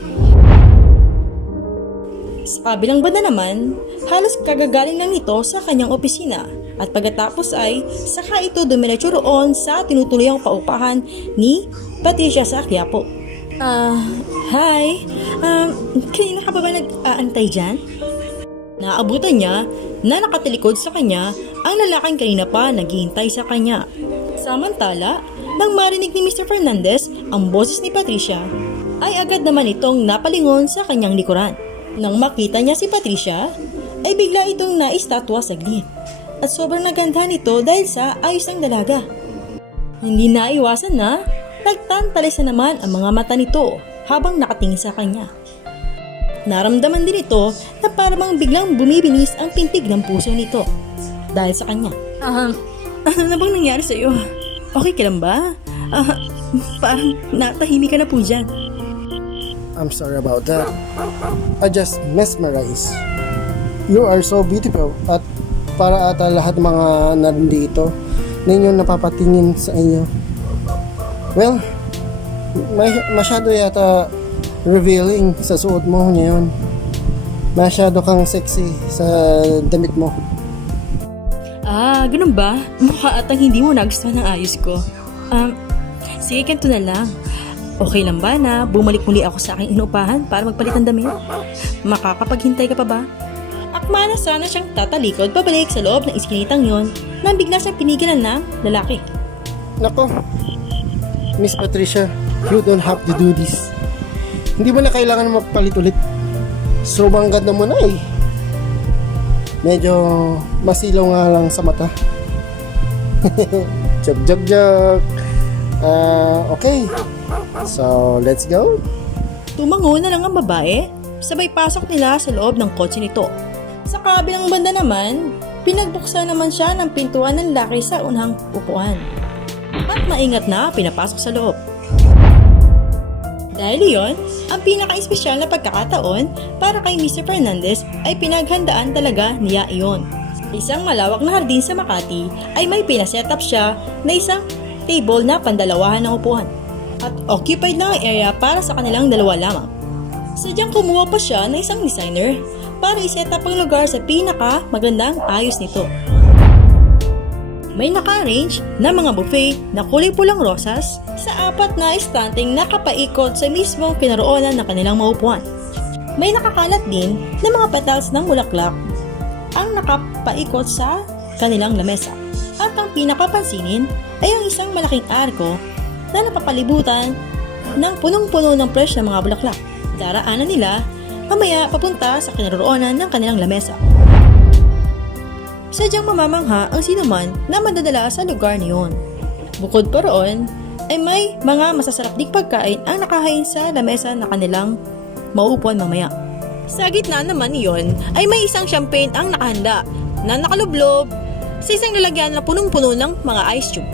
Sa kabilang banda naman, halos kagagaling lang nito sa kanyang opisina at pagkatapos ay saka ito dumiretso roon sa tinutuluyang paupahan ni Patricia sa Quiapo. Hi, kanina ka ba nag-aantay dyan? Naabutan niya na nakatalikod sa kanya ang lalaking kanina pa naghihintay sa kanya. Samantala, nang marinig ni Mr. Fernandez ang boses ni Patricia, ay agad naman itong napalingon sa kanyang likuran. Nang makita niya si Patricia, ay bigla itong naistatwa saglit at sobrang naganda nito dahil sa ayos ng dalaga. Hindi naiwasan na nagtantalis na naman ang mga mata nito habang nakatingin sa kanya. Naramdaman din ito na parang biglang bumibinis ang pintig ng puso nito dahil sa kanya. Ano na bang nangyari sa iyo? Okay ka lang ba? Parang natahimik ka na po dyan. I'm sorry about that. I just mesmerized. You are so beautiful at para ata lahat ng mga nandito ninyo napapatingin sa inyo. Well, masyado yata revealing sa suot mo ngayon. Masyado kang sexy sa damit mo. Ganun ba? Mukha atang hindi mo nagustuhan ng ayos ko. Sige, ganito na lang. Okay lang ba na bumalik muli ako sa aking inuupahan para magpalit ng damit? Makakapaghintay ka pa ba? Akma na sana siyang tatalikod pabalik sa loob ng iskinitang yon nang bigla siyang pinigilan ng lalaki. Nako, Miss Patricia, you don't have to do this. Hindi mo na kailangan magpalit ulit. Sobrang ganda mo na eh. Medyo masilaw nga lang sa mata. Joke. Okay. So, let's go. Tumango na lang ang babae, sabay pasok nila sa loob ng kotse nito. Sa kabilang banda naman, pinagbuksan naman siya ng pintuan ng lalaki sa unang upuan. At maingat na pinapasok sa loob. Dahil iyon, ang pinaka-espesyal na pagkakataon para kay Mr. Fernandez ay pinaghandaan talaga niya iyon. Isang malawak na hardin sa Makati ay may pinasetup siya na isang table na pandalawahan ng upuan. At occupied na ang area para sa kanilang dalawa lamang. Sadyang kumuha pa siya ng isang designer para iset-up ang lugar sa pinaka magandang ayos nito. May naka-arrange na mga buffet na kulay pulang rosas sa 4 na estanteng nakapaikot sa mismong kinaroonan ng kanilang maupuan. May nakakalat din na mga petals ng bulaklak ang nakapaikot sa kanilang lamesa. At ang pinakapansinin ay ang isang malaking arko na napapalibutan ng punong-puno ng fresh na mga bulaklak. Daraanan nila mamaya papunta sa kinaroonan ng kanilang lamesa. Sadyang mamamangha ang sinuman na madadala sa lugar niyon. Bukod pa roon, ay may mga masasarap ding pagkain ang nakahain sa lamesa na kanilang mauupuan mamaya. Sa gitna naman niyon ay may isang champagne ang nakahanda na nakalublob sa isang lalagyan na punong-puno ng mga ice cube.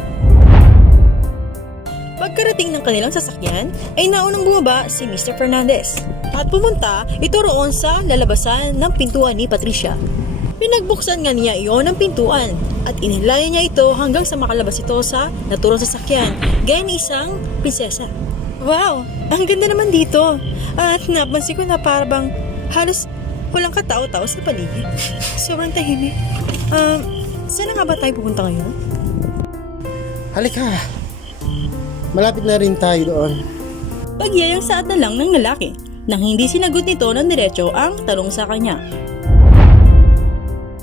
Pagkarating ng kanilang sasakyan, ay naunang bumaba si Mr. Fernandez at pumunta ito roon sa lalabasan ng pintuan ni Patricia. Pinagbuksan nga niya iyon ng pintuan at inilaya niya ito hanggang sa makalabas ito sa naturang sasakyan gaya ni isang prinsesa. Wow! Ang ganda naman dito! At napansin ko na parang halos walang katao-tao sa paligid. Sobrang tahimik. Saan nga ba tayo pupunta ngayon? Halika. Malapit na rin tayo doon. Pagyayang saad na lang ng lalaki nang hindi sinagot nito ng diretso ang tanong sa kanya.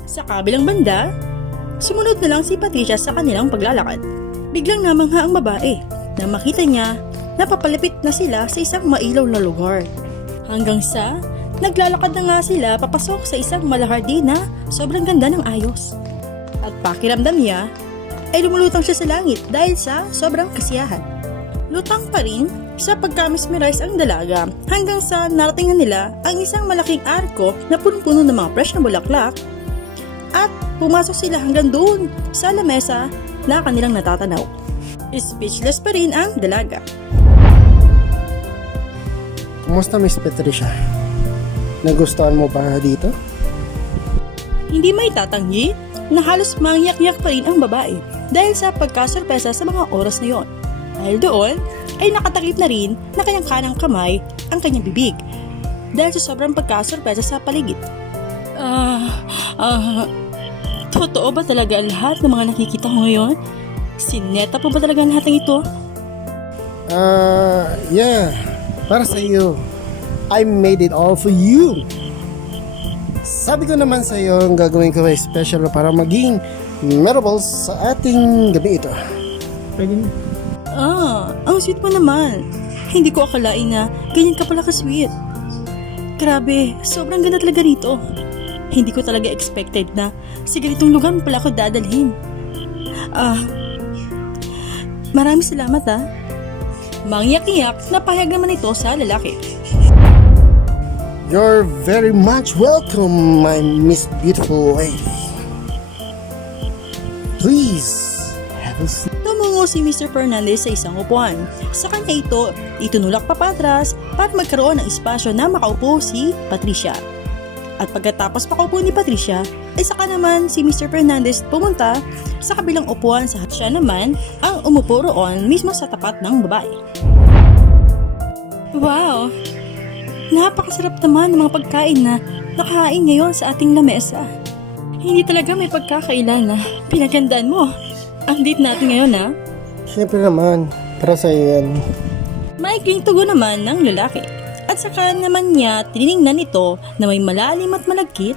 Sa kabilang banda, sumunod na lang si Patricia sa kanilang paglalakad. Biglang namangha ang babae nang makita niya na papalapit na sila sa isang mailaw na lugar. Hanggang sa naglalakad na nga sila papasok sa isang malahardi na sobrang ganda ng ayos. At pakiramdam niya ay lumulutang siya sa langit dahil sa sobrang kasiyahan. Lutang pa rin sa pagka-mesmerize ang dalaga hanggang sa narating na nila ang isang malaking arko na punong-puno ng mga fresh na bulaklak at pumasok sila hanggang doon sa lamesa na kanilang natatanaw. Speechless pa rin ang dalaga. Kumusta, Miss Patricia? Nagustuhan mo ba dito? Hindi may tatanggi na halos mangyak-yak pa rin ang babae dahil sa pagkasorpresa sa mga oras na yon. Dahil doon ay nakatakip na rin na kanyang kanang kamay ang kanyang bibig dahil sa sobrang pagkasorpresa sa paligid. Totoo ba talaga ang lahat ng mga nakikita ko ngayon? Sineta po ba talaga ang lahat ng ito? Yeah. Para sa iyo. I made it all for you. Sabi ko naman sa iyo, ang gagawin ko ay special para maging memorable sa ating gabi ito. Pwede na. Ang sweet mo naman. Hindi ko akalain na ganyan ka pala ka-sweet. Grabe, sobrang ganda talaga rito. Hindi ko talaga expected na sa ganitong lugar pala ako dadalhin. Maraming salamat Mangyak-iyak na pahayag naman ito sa lalaki. You're very much welcome, my Miss Beautiful Lady. Please, have a seat. Tumungo si Mr. Fernandez sa isang upuan. Sa kanya ito, itinulak pa patras para magkaroon ng espasyo na makaupo si Patricia. At pagkatapos makaupo ni Patricia, ay saka naman si Mr. Fernandez pumunta sa kabilang upuan sa siya naman ang umupo roon mismo sa tapat ng babae. Wow! Napakasarap naman ng mga pagkain na nakahain ngayon sa ating lamesa. Hindi talaga may pagkakailan na pinagandaan mo ang date natin ngayon Siyempre naman, para sa iyo yan. Maikling tugon naman ng lalaki. At saka naman niya tinignan ito na may malalim at malagkit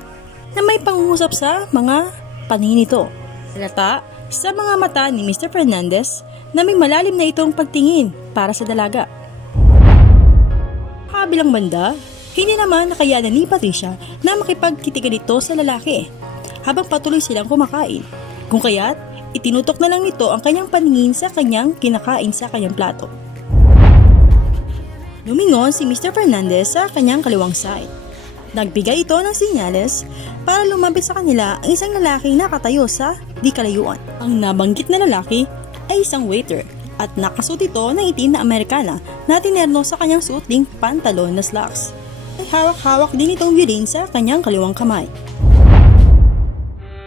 na may pangungusap sa mga paningin nito. Halata sa mga mata ni Mr. Fernandez na may malalim na itong pagtingin para sa dalaga. Kabilang banda, hindi naman nakayanan ni Patricia na makipagkitigan ito sa lalaki habang patuloy silang kumakain. Kung kaya't itinutok na lang nito ang kanyang paningin sa kanyang kinakain sa kanyang plato. Lumingon si Mr. Fernandez sa kanyang kaliwang side. Nagbigay ito ng sinyales para lumapit sa kanila ang isang lalaking nakatayo sa di kalayuan. Ang nabanggit na lalaki ay isang waiter at nakasuot ito ng itim na Amerikana na tinerno sa kanyang suot ding pantalon na slacks. Ay hawak-hawak din itong violin sa kanyang kaliwang kamay.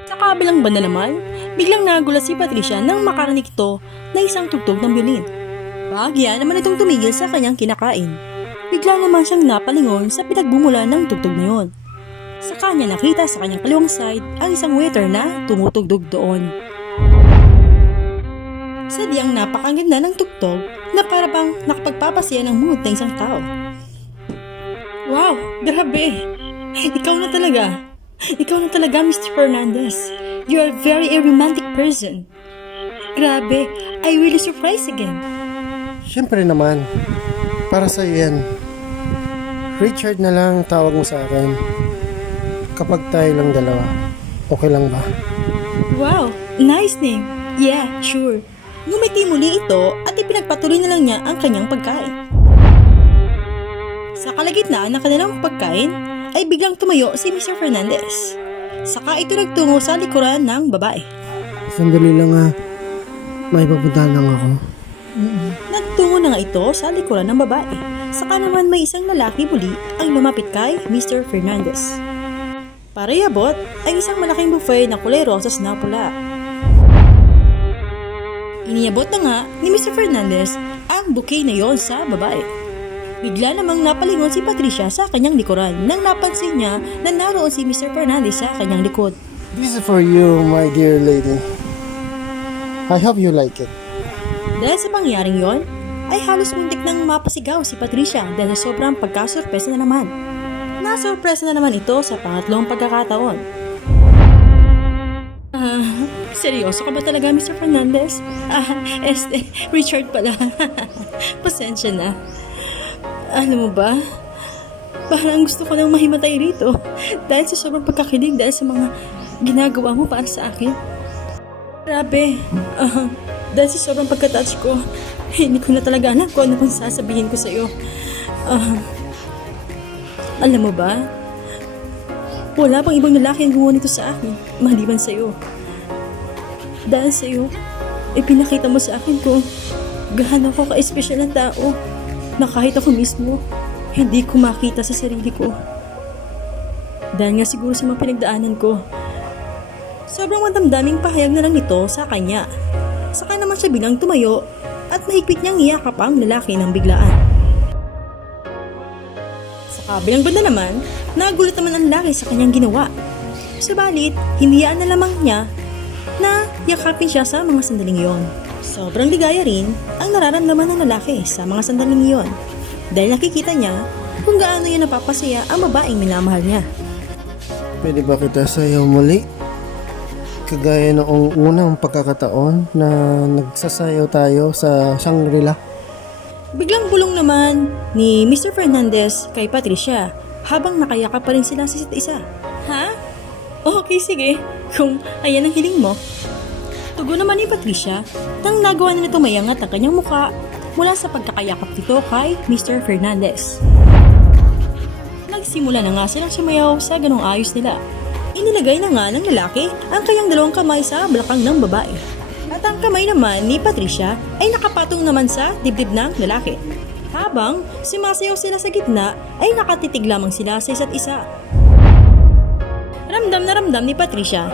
Sa kabilang banda naman, biglang nagulat si Patricia nang makarinig ito na isang tugtog ng violin. Bahagya naman itong tumigil sa kanyang kinakain. Bigla naman siyang napalingon sa pinagbumulan ng tugtog na yon. Sa kanya nakita sa kanyang kaliwang side ang isang waiter na tumutugtog doon. Sadyang napakaganda ng tugtog na parabang nakapagpapasaya ng mood ng isang tao. Wow, grabe! Ikaw na talaga! Ikaw na talaga, Mr. Fernandez. You are very a romantic person. Grabe, I really surprised again. Siyempre naman, para sa iyo yan. Richard na lang tawag mo sa akin. Kapag tayo lang dalawa, okay lang ba? Wow, nice name. Yeah, sure. Ngumiti muli ito at ipinagpatuloy na lang niya ang kanyang pagkain. Sa kalagitnaan ng kanilang pagkain, ay biglang tumayo si Mr. Fernandez. Saka ito nagtungo sa likuran ng babae. Sandali lang may papuntahan lang ako. Nagtungo na nga ito sa likuran ng babae. Saka naman may isang lalaki muli ang lumapit kay Mr. Fernandez. Para iabot ay isang malaking buffet na kulay rosas na pula. Iniabot na nga ni Mr. Fernandez ang bouquet na yon sa babae. Bigla namang napalingon si Patricia sa kanyang likuran nang napansin niya na naroon si Mr. Fernandez sa kanyang likod. This is for you, my dear lady. I hope you like it. Dahil sa pangyaring yon, ay halos muntik nang mapasigaw si Patricia dahil sa sobrang pagkasorpresa na naman. Nasorpresa na naman ito sa pangatlong pagkakataon. Seryoso ka ba talaga, Mr. Fernandez? Richard pala. Pasensya na. Alam mo ba, parang gusto ko nang mahimatay rito dahil sa sobrang pagkakilig dahil sa mga ginagawa mo para sa akin. Grabe. Dahil sa sobrang pagka-touch ko, hindi ko na talaga alam kung ano kung sasabihin ko sa'yo. Alam mo ba, wala pang ibang lalaki ang gumawa nito sa akin, maliban sa'yo. Dahil sa'yo, ipinakita mo sa akin kung gaano ko ka-espesyal ng tao na kahit ako mismo, hindi ko makita sa sarili ko. Dahil nga siguro sa mga pinagdaanan ko, sobrang madamdaming pahayag na lang nito sa kanya. Saka naman siya bilang tumayo at mahigpit niyang iyakap ang lalaki ng biglaan. Sa kabilang banda naman, nagulat naman ang lalaki sa kanyang ginawa. Subalit, hiniyaan na lamang niya na yakapin siya sa mga sandaling iyon. Sobrang ligaya rin ang nararamdaman ng lalaki sa mga sandaling iyon dahil nakikita niya kung gaano niya napapasaya ang babaeng minamahal niya. Pwede ba kita sayaw muli? Kagaya noong unang pagkakataon na nagsasayaw tayo sa Shangri-La. Biglang bulong naman ni Mr. Fernandez kay Patricia habang nakayakap pa rin sila sa isa't isa. Ha? Okay, sige. Kung ayan ang hiling mo. Tugon naman ni Patricia nang nagawa na nito mayangat ang kanyang muka mula sa pagkakayakap nito kay Mr. Fernandez. Nagsimula na nga silang sumayaw sa ganong ayos nila. Inilagay na nga ng lalaki ang kanyang dalawang kamay sa balakang ng babae. At ang kamay naman ni Patricia ay nakapatong naman sa dibdib ng lalaki. Habang sumasayaw sila sa gitna ay nakatitig lamang sila sa isa't isa. Ramdam na ramdam ni Patricia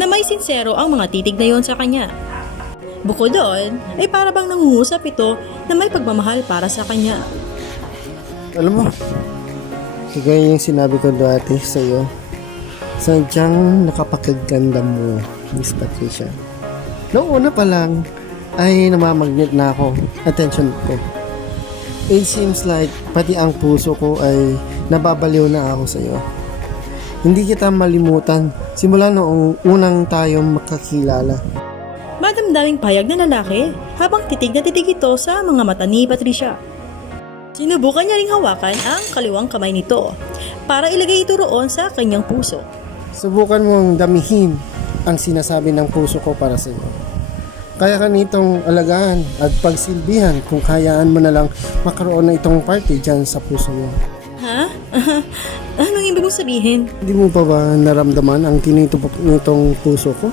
na may sinsero ang mga titig na yon sa kanya. Bukod doon ay para bang nangungusap ito na may pagmamahal para sa kanya. Alam mo, kagaya yung sinabi ko dati sa iyo, sadyang nakapakaganda mo, Miss Patricia. Noong una pa lang ay namamagnet na ako, attention ko. It seems like pati ang puso ko ay nababaliw na ako sa iyo. Hindi kita malimutan simula noong unang tayong makakilala. Madamdaming payag na lalaki habang titig na titig ito sa mga mata ni Patricia. Sinubukan niya ring hawakan ang kaliwang kamay nito para ilagay ito roon sa kanyang puso. Subukan mong damihin ang sinasabi ng puso ko para sa iyo. Kaya ka nitong alagaan at pagsilbihan kung hayaan mo na lang makaroon ng itong party dyan sa puso mo. Ha? Anong ibig mong sabihin? Hindi mo pa ba naramdaman ang tinitubok nitong puso ko?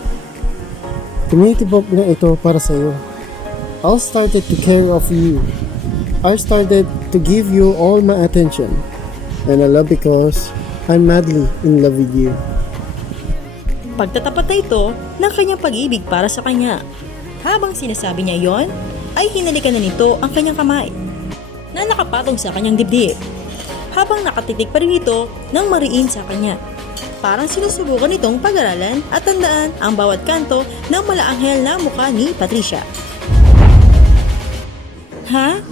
Tinitubok na ito para sa iyo. I started to care of you. I started to give you all my attention. And I love because I'm madly in love with you. Pagtatapat na ito ng kanyang pag-ibig para sa kanya. Habang sinasabi niya yon, ay hinalikan na nito ang kanyang kamay na nakapatong sa kanyang dibdib. Habang nakatitig pa rin ito ng mariin sa kanya. Parang sinusubukan nitong pag-aralan at tandaan ang bawat kanto ng malaanghel na mukha ni Patricia. Ha?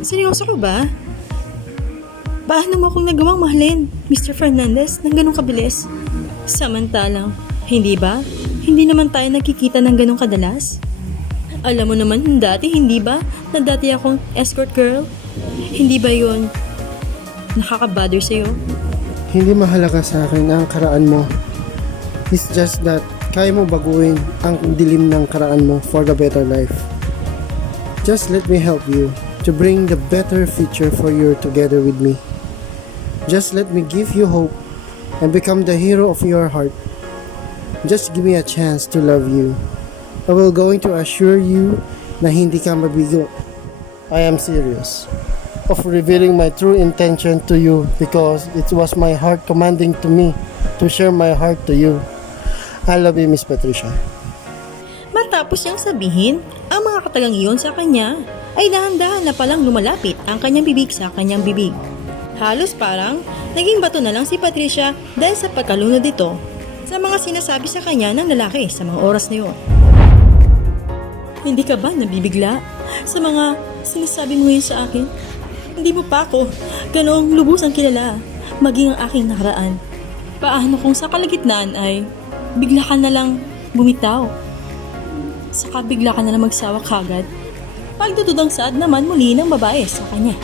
Seryoso ka ba? Paano mo akong nagawang mahalin, Mr. Fernandez, ng ganong kabilis? Samantalang, hindi ba? Hindi naman tayo nagkikita ng ganong kadalas? Alam mo naman dati, hindi ba? Na dati akong escort girl? Hindi ba yun nakaka-bother sa'yo? Hindi mahalaga sa akin ang karaan mo. It's just that kaya mo baguhin ang dilim ng karaan mo for the better life. Just let me help you to bring the better future for you together with me. Just let me give you hope and become the hero of your heart. Just give me a chance to love you. I will going to assure you na hindi ka mabigo I am serious of revealing my true intention to you because it was my heart commanding to me to share my heart to you. I love you, Miss Patricia. Matapos niyang sabihin ang mga katagang iyon sa kanya, ay dahan-dahan na palang lumalapit ang kanyang bibig sa kanyang bibig. Halos parang naging bato na lang si Patricia dahil sa pagkalunod nito sa mga sinasabi sa kanya ng lalaki sa mga oras na yun. Hindi ka ba nabibigla sa mga sinasabi mo ngayon sa akin? Hindi mo pa ako ganoong lubusang kilala, maging ang aking nakaraan. Paano kung sa kalagitnaan ay bigla ka na lang bumitaw? Saka bigla ka na lang magsawa kagad? Pagdududang saad naman muli ng babae sa kanya.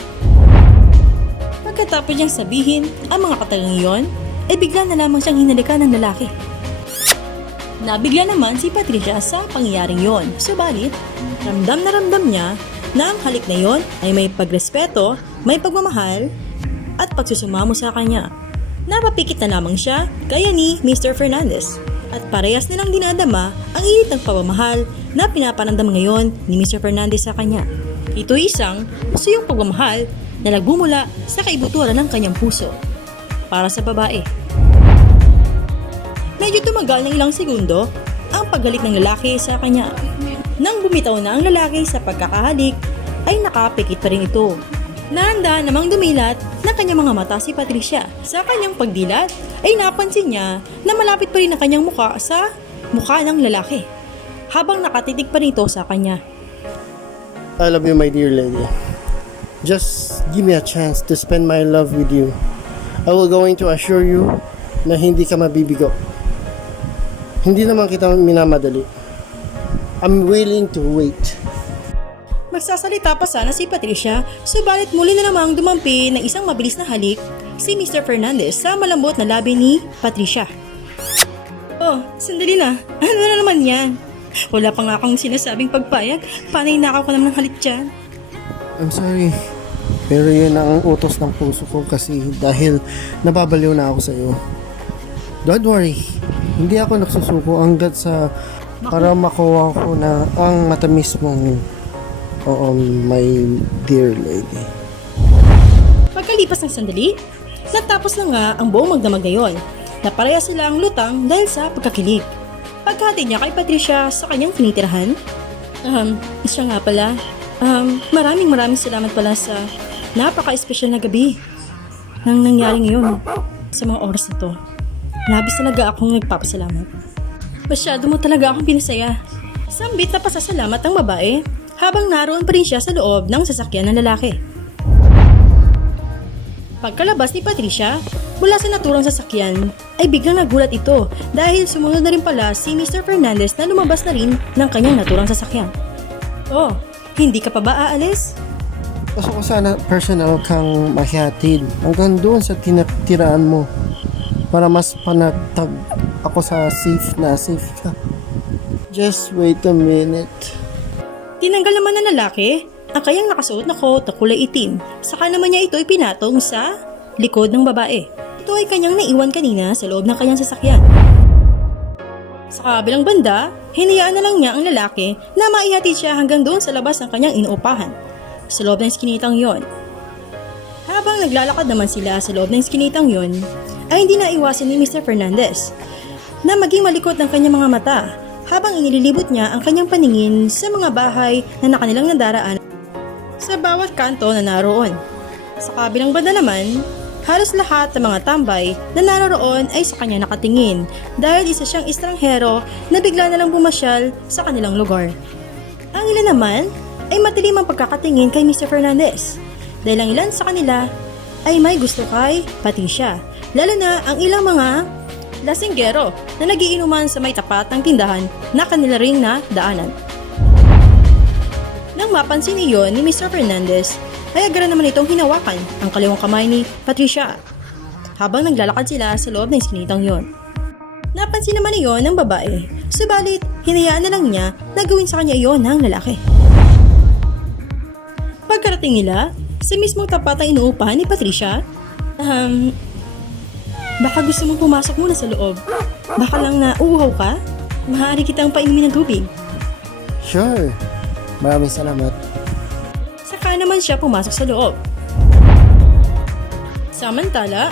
Pagkatapos niyang sabihin ang mga katagang iyon, ay bigla na lamang siyang hinalikan ng lalaki. Nabigla naman si Patricia sa pangyayaring yon. Subalit, ramdam na ramdam niya na ang halik na yon ay may pagrespeto, may pagmamahal, at pagsusumamo sa kanya. Napapikit na lamang siya kaya ni Mr. Fernandez at parehas nilang dinadama ang init ng pagmamahal na pinapanandam ngayon ni Mr. Fernandez sa kanya. Ito isang masayang pagmamahal na nagbumula sa kaibuturan ng kanyang puso para sa babae. Medyo tumagal ng ilang segundo ang paghalik ng lalaki sa kanya. Nang bumitaw na ang lalaki sa pagkakahalik, ay nakapikit pa rin ito. Nahanda namang dumilat ng kanyang mga mata si Patricia. Sa kanyang pagdilat ay napansin niya na malapit pa rin ang kanyang muka sa mukha ng lalaki habang nakatitig pa rin ito sa kanya. I love you, my dear lady. Just give me a chance to spend my love with you. I will going to assure you na hindi ka mabibigo. Hindi naman kita minamadali. I'm willing to wait. Magsasalita pa sana si Patricia, subalit muli na namang dumampi ng isang mabilis na halik si Mr. Fernandez sa malambot na labi ni Patricia. Oh, sandali na. Ano na naman yan? Wala pa nga akong sinasabing pagpayag. Panay nakaw ka naman ng halik dyan. I'm sorry. Pero yun ang utos ng puso ko kasi dahil nababaliw na ako sa iyo. Don't worry. Hindi ako nagsusuko hanggat sa para makuha ko na ang matamis mong my dear lady. Pagkalipas ng sandali, natapos na nga ang buong magdamag ngayon na pareha silang lutang dahil sa pagkakilig. Pagkatid niya kay Patricia sa kanyang tinitirahan, siya nga pala, maraming salamat pala sa napaka-espesyal na gabi nang nangyari ngayon sa mga oras na to. Labis talaga akong nagpapasalamat. Masyado mo talaga akong pinasaya. Sambit na pasasalamat ang babae habang naroon pa rin siya sa loob ng sasakyan ng lalaki. Pagkalabas ni Patricia mula sa naturang sasakyan ay biglang nagulat ito dahil sumunod na rin pala si Mr. Fernandez na lumabas na rin ng kanyang naturang sasakyan. Oh, hindi ka pa ba aalis? Gusto ko sana personal kang mahihatid hanggang doon sa tinatiraan mo para mas panatag ako sa safe ka. Just wait a minute. Tinanggal naman ng lalaki ang kanyang nakasuot na coat na kulay itim. Saka naman niya ito ipinatong sa likod ng babae. Ito ay kanyang naiwan kanina sa loob ng kanyang sasakyan. Sa kabilang banda, hinayaan na lang niya ang lalaki na maihatid siya hanggang doon sa labas ng kanyang inuupahan sa loob ng skinitang yon. Habang naglalakad naman sila sa loob ng skinitang yon, ay hindi naiwasan ni Mr. Fernandez na maging malikot ng kanyang mga mata habang inililibot niya ang kanyang paningin sa mga bahay na nakanilang nadaraan sa bawat kanto na naroon. Sa kabilang banda naman, halos lahat ng mga tambay na naroon ay sa kanya nakatingin dahil isa siyang estranghero na bigla na lang bumasyal sa kanilang lugar. Ang ilan naman ay matilim ang pagkakatingin kay Mr. Fernandez dahil ang ilan sa kanila ay may gusto kay Patricia, lalo na ang ilang mga lasinggero na nagiinuman sa may tapat ng tindahan na kanila ring na daanan. Nang mapansin iyon ni Mr. Fernandez, ay agad naman itong hinawakan ang kaliwang kamay ni Patricia habang naglalakad sila sa loob ng iskinitang yon. Napansin naman iyon ng babae, subalit hinayaan na lang niya na gawin sa kanya iyon ng lalaki. Pagkarating nila sa mismong tapat ng inuupahan ni Patricia, baka gusto mong pumasok muna sa loob. Baka lang na uuhaw ka. Maaari kitang painumin ng tubig. Sure. Maraming salamat. Saka Saka naman siya pumasok sa loob. Samantala,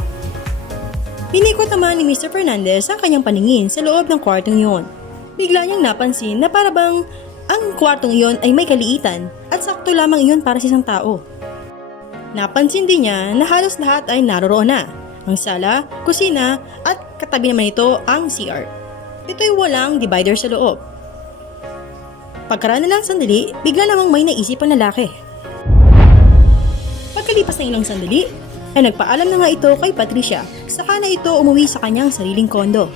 inikot naman ni Mr. Fernandez ang kanyang paningin sa loob ng kwartong iyon. Bigla niyang napansin na parabang ang kwartong iyon ay may kaliitan at sakto lamang iyon para sa isang tao. Napansin din niya na halos lahat ay naroroon na. Ang sala, kusina at katabi naman ito ang CR. Ito'y walang divider sa loob. Pagkaraan na lang sandali, bigla namang may naisip ang lalaki. Pagkalipas ng ilang sandali, ay nagpaalam na nga ito kay Patricia, saka na ito umuwi sa kanyang sariling kondo.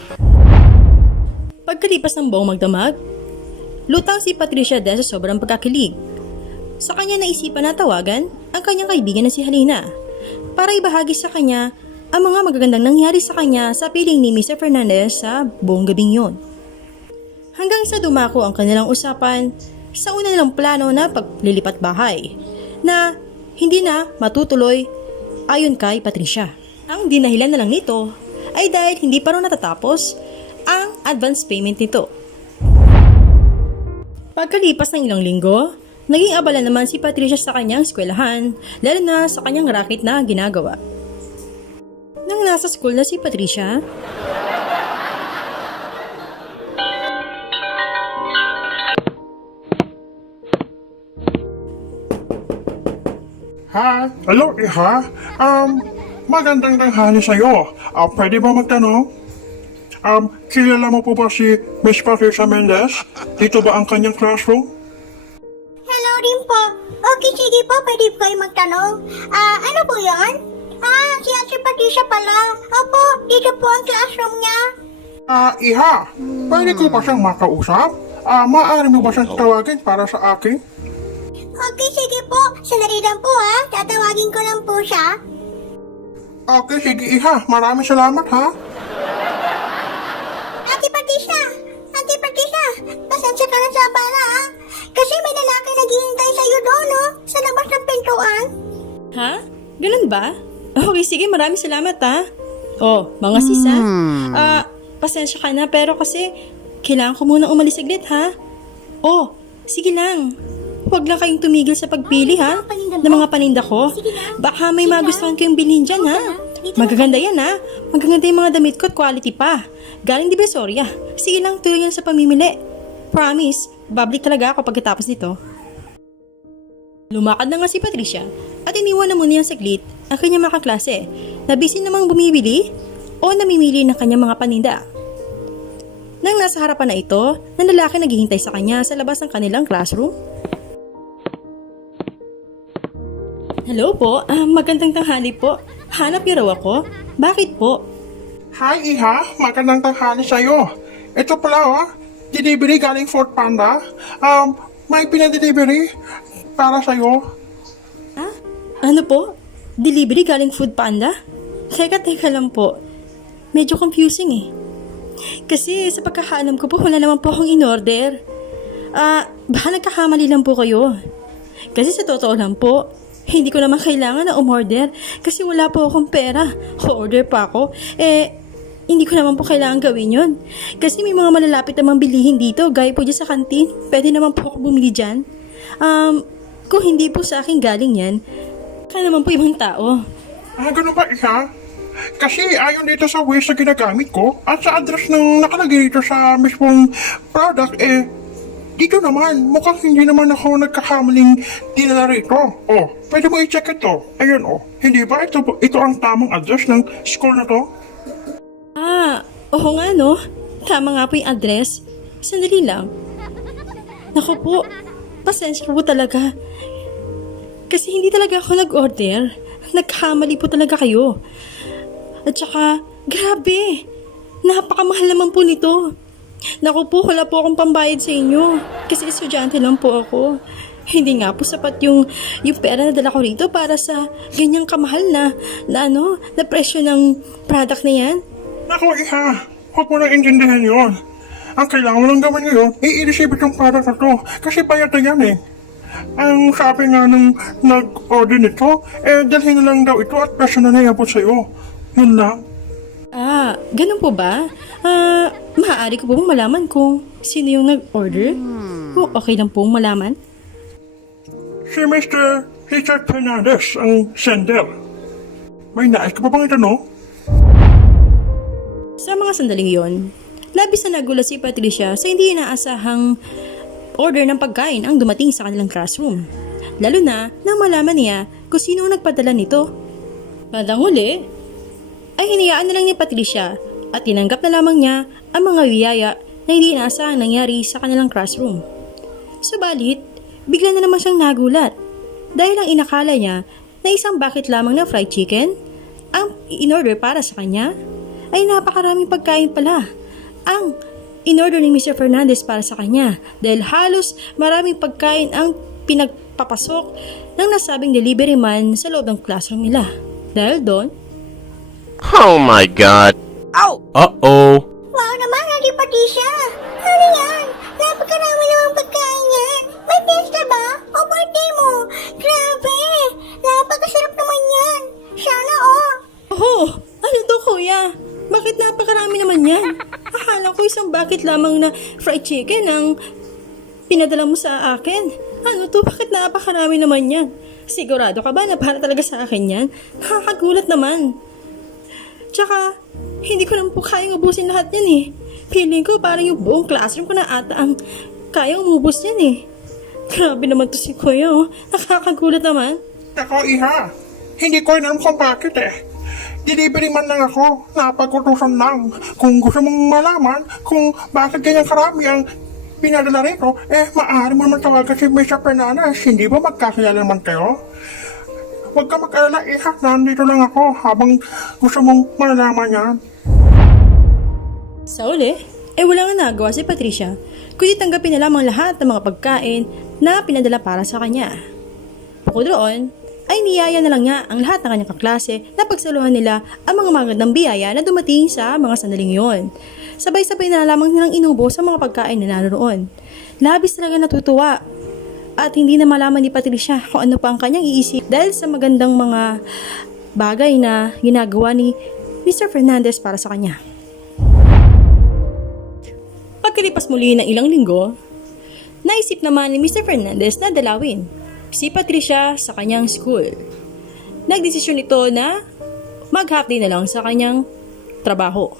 Pagkalipas ng buong magdamag, lutang si Patricia dahil sa sobrang pagkakilig. Sa kanya naisipan na tawagan ang kanyang kaibigan na si Halina para ibahagi sa kanya ang mga magagandang nangyari sa kanya sa piling ni Mr. Fernandez sa buong gabing yon. Hanggang sa dumako ang kanilang usapan sa una nilang plano na paglilipat bahay na hindi na matutuloy ayon kay Patricia. Ang dinahilan na lang nito ay dahil hindi pa rin natatapos ang advance payment nito. Pagkalipas ng ilang linggo, naging abala naman si Patricia sa kanyang eskwelahan, lalo na sa kanyang racket na ginagawa. Nang nasa school na si Patricia, Hi! Hello, Iha. Magandang tanghali sa'yo. Pwede ba magtanong? Kilala mo po ba si Miss Patricia Mendez? Dito ba ang kanyang classroom? Hello rin po. Okay, sige po, pwede po kayo magtanong. Ano po yan? Si Ate Patricia pala. Opo, dito po ang classroom niya. Iha, pwede ko ba siyang makausap? Maaari mo ba siyang tawagin para sa akin? Okay, sige po. Sandali lang po ha. Tatawagin ko lang po siya. Okay, sige Iha. Maraming salamat ha. Ate Patricia! Ate Patricia! Pasensya ka na sa abala ha. Kasi may lalaki naghihintay sa'yo doon, no? Sa labas ng pintuan. ha? Ganun ba? Okay, sige, maraming salamat ha. Oh, mga sis ha. Pasensya ka na pero kasi kailangan ko munang umalis saglit ha. Oh, sige lang. Huwag lang kayong tumigil sa pagpili ha ng mga paninda ko. Baka may magustuhan kayong bilhin dyan ha. Magaganda yan ha. Magaganda yung mga damit ko at quality pa. Galing Divisoria. Sige lang, tuloy yan sa pamimili. Promise, babalik talaga ako pagkatapos nito. Lumakad na nga si Patricia at iniwan na muna yung saglit ang kanyang mga kaklase na busy namang bumibili o namimili ng kanyang mga paninda. Nang nasa harapan na ito, ng lalaki naghihintay sa kanya sa labas ng kanilang classroom. Hello po, magandang tanghali po. Hanap niyo raw ako? Bakit po? Hi Iha, magandang tanghali sa'yo. Ito pala delivery galing Fort Panda. May pinadelivery para sa'yo. Ano po? Delivery galing Food Panda? Teka lang po. Medyo confusing eh. Kasi sa pagkakaalam ko po, wala naman po akong in-order. Baka nagkakamali lang po kayo. Kasi sa totoo lang po, hindi ko naman kailangan na umorder kasi wala po akong pera. O-order pa ako. Hindi ko naman po kailangan gawin yun. Kasi may mga malalapit namang bilihin dito, gaya po dyan sa kantin. Pwede naman po ako bumili dyan. Kung hindi po sa akin galing yan, kaya naman po ibang tao. Ganun ba Iha? Kasi ayon dito sa ways na ginagamit ko at sa address ng nakalagay dito sa mismong product, dito naman, mukhang hindi naman ako nagkakamaling dinala rito. Pwede mo i-check ito. Ayun hindi ba ito ang tamang address ng school na to? Oo nga no. Tama nga po yung address. Sandali lang. Naku po, pasensya po talaga. Kasi hindi talaga ako nag-order. Nagkamali po talaga kayo. At saka, grabe. Napakamahal naman po nito. Naku po, wala po akong pambayad sa inyo. Kasi estudyante lang po ako. Hindi nga po sapat yung pera na dala ko rito para sa ganyang kamahal na presyo ng product na yan. Naku Iha, huwag mo nang intindihan yun. Ang kailangan mo lang gawin ngayon, i-receive itong product na to. Kasi bayad na yan eh. Ang sabi nga nung nag-order nito, dalhin na lang daw ito at presyo na naiabot sa'yo. Yun lang. Ganun po ba? Maaari ko po malaman kung sino yung nag-order? Kung okay lang pong malaman? Si Mr. Richard Fernandez ang sender. May nais ka pa bang itanong? Sa mga sandaling yon, labis na nagulat si Patricia sa hindi inaasahang order ng pagkain ang dumating sa kanilang classroom. Lalo na nang malaman niya kung sino ang nagpadala nito. Bandang huli, ay hinayaan na lang ni Patricia at tinanggap na lamang niya ang mga biyaya na hindi inaasahang nangyari sa kanilang classroom. Subalit, bigla na naman siyang nagulat dahil ang inakala niya na isang bucket lamang na fried chicken ang in-order para sa kanya ay napakaraming pagkain pala ang in-order ni Mr. Fernandez para sa kanya dahil halos maraming pagkain ang pinagpapasok ng nasabing delivery man sa loob ng classroom nila. Dahil doon, Oh my god. Uh-oh. Wow naman, Ate Patricia! Ano yan? Napakarami namang pagkain yan! May fiesta ba? O birthday mo? Grabe! Napakasarap naman yan! Sana oh, ano to kuya? Bakit napakarami naman yan? Akala ko isang bucket lamang na fried chicken ang pinadala mo sa akin. Ano to? Bakit napakarami naman yan? Sigurado ka ba na para talaga sa akin yan? Nakakagulat naman. Tsaka, hindi ko naman po kayang ubusin lahat yan eh. Feeling ko parang yung buong classroom ko na ata ang kayang umubos yan eh. Grabe naman to si kuya oh. Nakakagulat naman. Ako, iha. Hindi ko alam kung bakit eh. Delivery man lang ako. Napag-utusan lang. Kung gusto mong malaman kung bakit ganyan karami ang pinadala rito, maaari mo naman tawagan si Mr. Fernandez. Hindi ba magkakilala naman kayo? Huwag ka mag-alala, iha. Nandito lang ako habang gusto mong malalaman yan. Sa uli, wala nga nagawa si Patricia, kundi tanggapin na lamang lahat ng mga pagkain na pinadala para sa kanya. Bukod doon, ay niyaya na lang niya ang lahat ng kanyang kaklase na pagsaluhan nila ang mga magandang biyaya na dumating sa mga sandaling yon. Sabay-sabay na lamang nilang inubo sa mga pagkain na naroon. Labis talaga natutuwa at hindi na malaman ni Patricia kung ano pa ang kanyang iisip dahil sa magandang mga bagay na ginagawa ni Mr. Fernandez para sa kanya. Pagkalipas muli ng ilang linggo, naisip naman ni Mr. Fernandez na dalawin si Patricia sa kanyang school. Nagdesisyon ito na mag-half day na lang sa kanyang trabaho.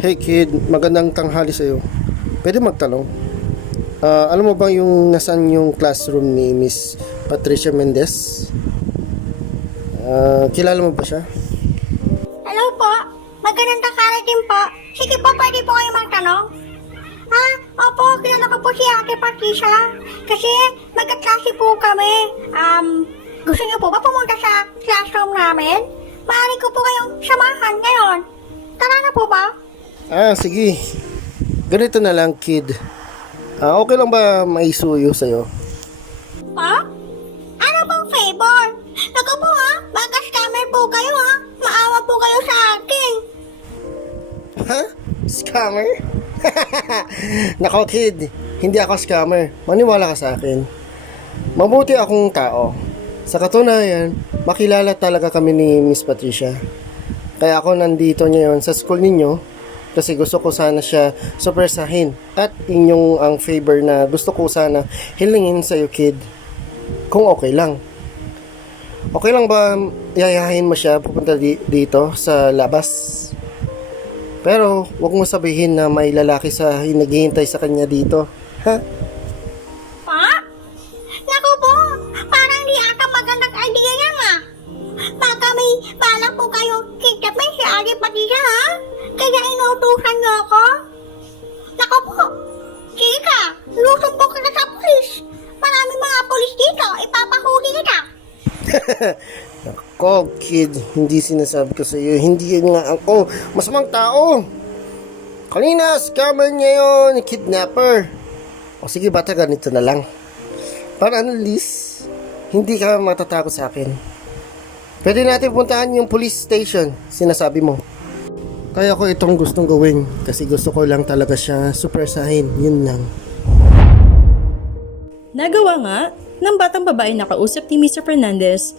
Hey kid, magandang tanghali sa'yo. Pwede magtanong? Alam mo bang yung nasaan yung classroom ni Miss Patricia Mendez? Kilala mo ba siya? Hello po! Magandang tanghali din po. Sige po, pwede po kayo magtanong? Opo, kilala ko po si Ate Patricia. Kasi magkaklase po kami. Gusto niyo po ba pumunta sa classroom namin? Maaari ko po kayong samahan ngayon. Tara na po ba? Sige. Ganito na lang, kid. Okay lang ba maisuyo sa'yo? Pa? Ano pong favor? Naku po baka scammer po kayo Maawa po kayo sa akin. Ha? Scammer? Nako, kid. Hindi ako scammer. Maniwala ka sa akin. Mabuti akong tao. Sa katunayan, makilala talaga kami ni Miss Patricia. Kaya ako nandito ngayon sa school ninyo kasi gusto ko sana siya surpresahin at inyong ang favor na gusto ko sana hilingin sa'yo, kid. Kung okay lang. Okay lang ba yayahin mo siya pupunta dito sa labas? Pero wag mo sabihin na may lalaki sa naghihintay sa kanya dito. Ha? Pa? Naku po, parang di ata magandang idea yan Baka may balak po kayo kidnapin si Ate Patricia Kaya inuutusan niyo ako? Naku po, sige ka, lusong po ka na sa pulis. Maraming mga pulis dito, ipapahuli kita. Ako, kid, hindi sinasabi ko sa iyo. Hindi nga ako masamang tao. Kanina, scammer niya yun, kidnapper. O sige, bata, ganito na lang. Para at least, hindi ka matatakot sa akin. Pwede natin puntahan yung police station, sinasabi mo. Kaya ko itong gustong gawin kasi gusto ko lang talaga siya surpresahin, yun lang. Nagawa nga ng batang babae na kausap ni Mr. Fernandez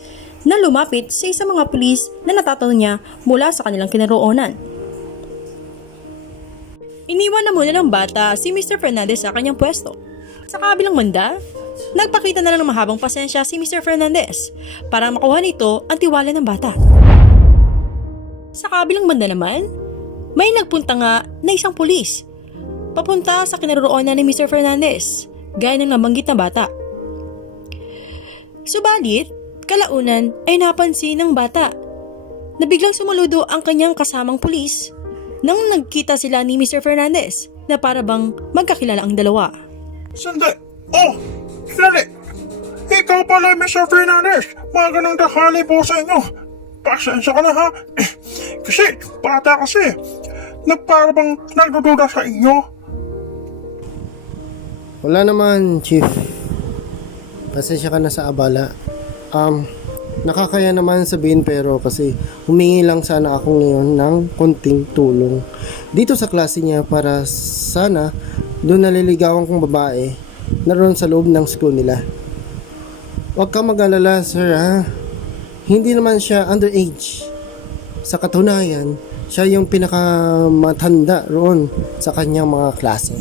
na lumapit sa isang mga pulis na natatanong niya mula sa kanilang kinaroonan. Iniwan na muna ng bata si Mr. Fernandez sa kanyang pwesto. Sa kabilang banda, nagpakita na lang ng mahabang pasensya si Mr. Fernandez para makuha nito ang tiwala ng bata. Sa kabilang banda naman, may nagpunta nga na isang pulis papunta sa kinaroroonan ni Mr. Fernandez, gaya ng nabanggit na bata. Subalit, kalaunan ay napansin ng bata na biglang sumulodo ang kanyang kasamang pulis nang nagkita sila ni Mr. Fernandez na para bang magkakilala ang dalawa. Sandali! Oh! Sandali! Ikaw pala, Mr. Fernandez! Magandang tanghali po sa inyo! Pasensya ka na ha! Kasi, bata kasi! Nagparabang nagdududa sa inyo! Wala naman, Chief. Pasensya ka na sa abala. Nakakaya naman sabihin pero kasi humingi lang sana ako ngayon ng konting tulong dito sa klase niya para sana doon naliligawan kong babae naroon sa loob ng school nila. Huwag ka mag-alala, sir, ha? Hindi naman siya underage. Sa katunayan, siya yung pinakamatanda roon sa kanyang mga klase.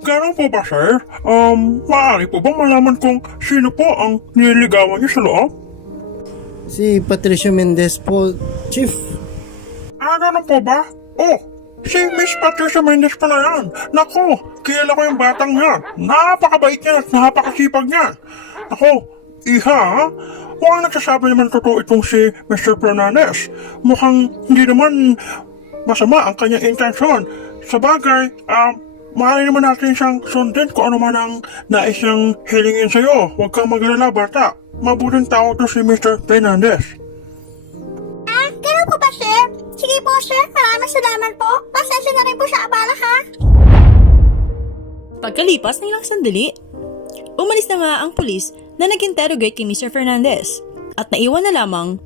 Ganun po ba, sir? Maaari po bang malaman kung sino po ang nililigawan niyo sa loob? Si Patricia Mendez po, Chief. Ganun po ba? Oh, si Miss Patricia Mendez pala yan. Naku, kilala ko yung batang yan. Napakabait niya at napakasipag niya. Naku, iha, mukhang nagsasabi naman totoo itong si Mr. Fernandez. Mukhang hindi naman masama ang kanyang intensyon. Sa bagay, maaari naman natin siyang sundin kung ano man ang nais siyang hilingin sa'yo. Huwag kang mag-alala, bata. Mabuting tao to si Mr. Fernandez. Ganun po ba, sir? Sige po, sir. Maraming salamat po. Pasensya na rin po sa abala, ha? Pagkalipas ng ilang sandali, umalis na nga ang pulis na nag-interrogate kay Mr. Fernandez at naiwan na lamang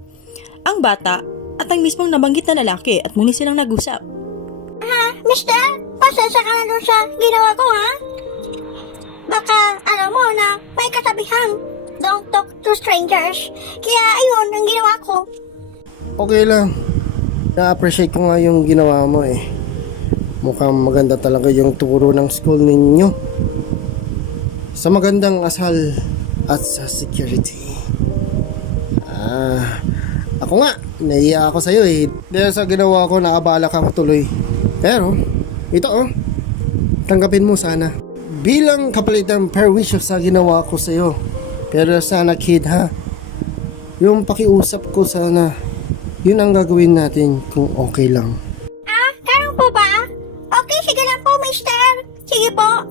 ang bata at ang mismong nabanggit na lalaki at muli silang nag-usap. Mister, pasensya ka na doon sa ginawa ko, ha? Baka, alam mo na may katabihang don't talk to strangers. Kaya, ayun, ang ginawa ko. Okay lang. Na-appreciate ko nga yung ginawa mo eh. Mukhang maganda talaga yung turo ng school ninyo. Sa magandang asal at sa security. Ako nga, naiiya ako sa'yo eh. Dahil sa ginawa ko, nakabala kang tuloy. Pero, ito tanggapin mo sana. Bilang kapalitan perwisyo sa ginawa ko sa'yo. Pero sana kid ha, yung pakiusap ko sana, yun ang gagawin natin kung okay lang. Ganun po ba? Okay, sige lang po, mister. Sige po.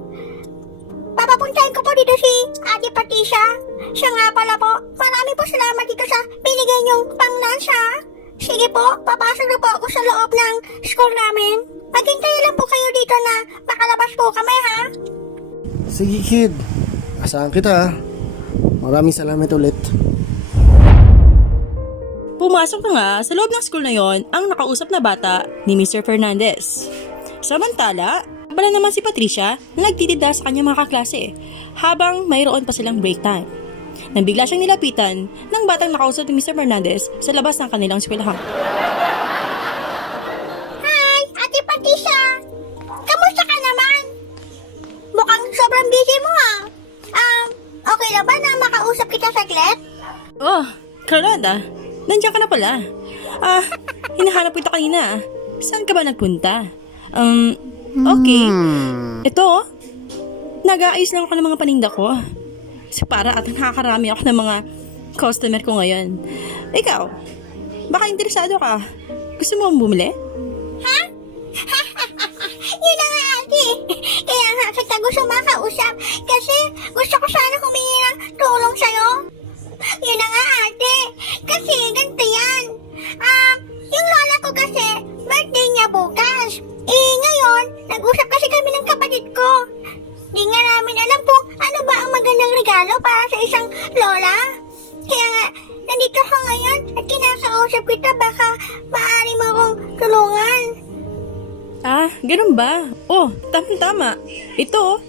Papapuntahin ko po dito si Ate Patricia. Siya nga pala po. Marami po salamat dito sa binigay niyong panglansa. Sige po, papasok na po ako sa loob ng school namin. Maghintay lang po kayo dito na makalabas po kami, ha? Sige kid, asahan kita ha. Maraming salamat ulit. Pumasok na nga sa loob ng school na yon ang nakausap na bata ni Mr. Fernandez. Samantala, bala naman si Patricia na nagtitinda sa kanyang mga kaklase habang mayroon pa silang break time. Nang bigla siyang nilapitan ng batang nakausap ni Mr. Fernandez sa labas ng kanilang eskwelahan. Hi, Ate Patricia. Kamusta ka naman? Mukhang sobrang busy mo, ha? Okay lang ba na makausap kita saglit? Oh, Carlotta, nandiyan ka na pala. Hinahanap ko ito kanina. Saan ka ba nagpunta? Okay. Ito, nag-aayos lang ako ng mga paninda ko. So, para at nakakarami ako ng mga customer ko ngayon. Ikaw, baka interesado ka. Gusto mo bumili? Ha? Yun na nga, ate. Kaya nga kita gusto makausap kasi gusto ko sana humingi ng tulong sa'yo. Yun na nga, ate. Kasi ganito yan. Yung lola ko kasi, birthday niya bukas. Ngayon, nag-usap kasi kami ng kapatid ko. Di nga namin alam kung ano ba ang magandang regalo para sa isang lola. Kaya nga, nandito ako ngayon at kinakausap kita, baka maaari mo akong tulungan. Ganun ba? Oh, tama-tama. Ito,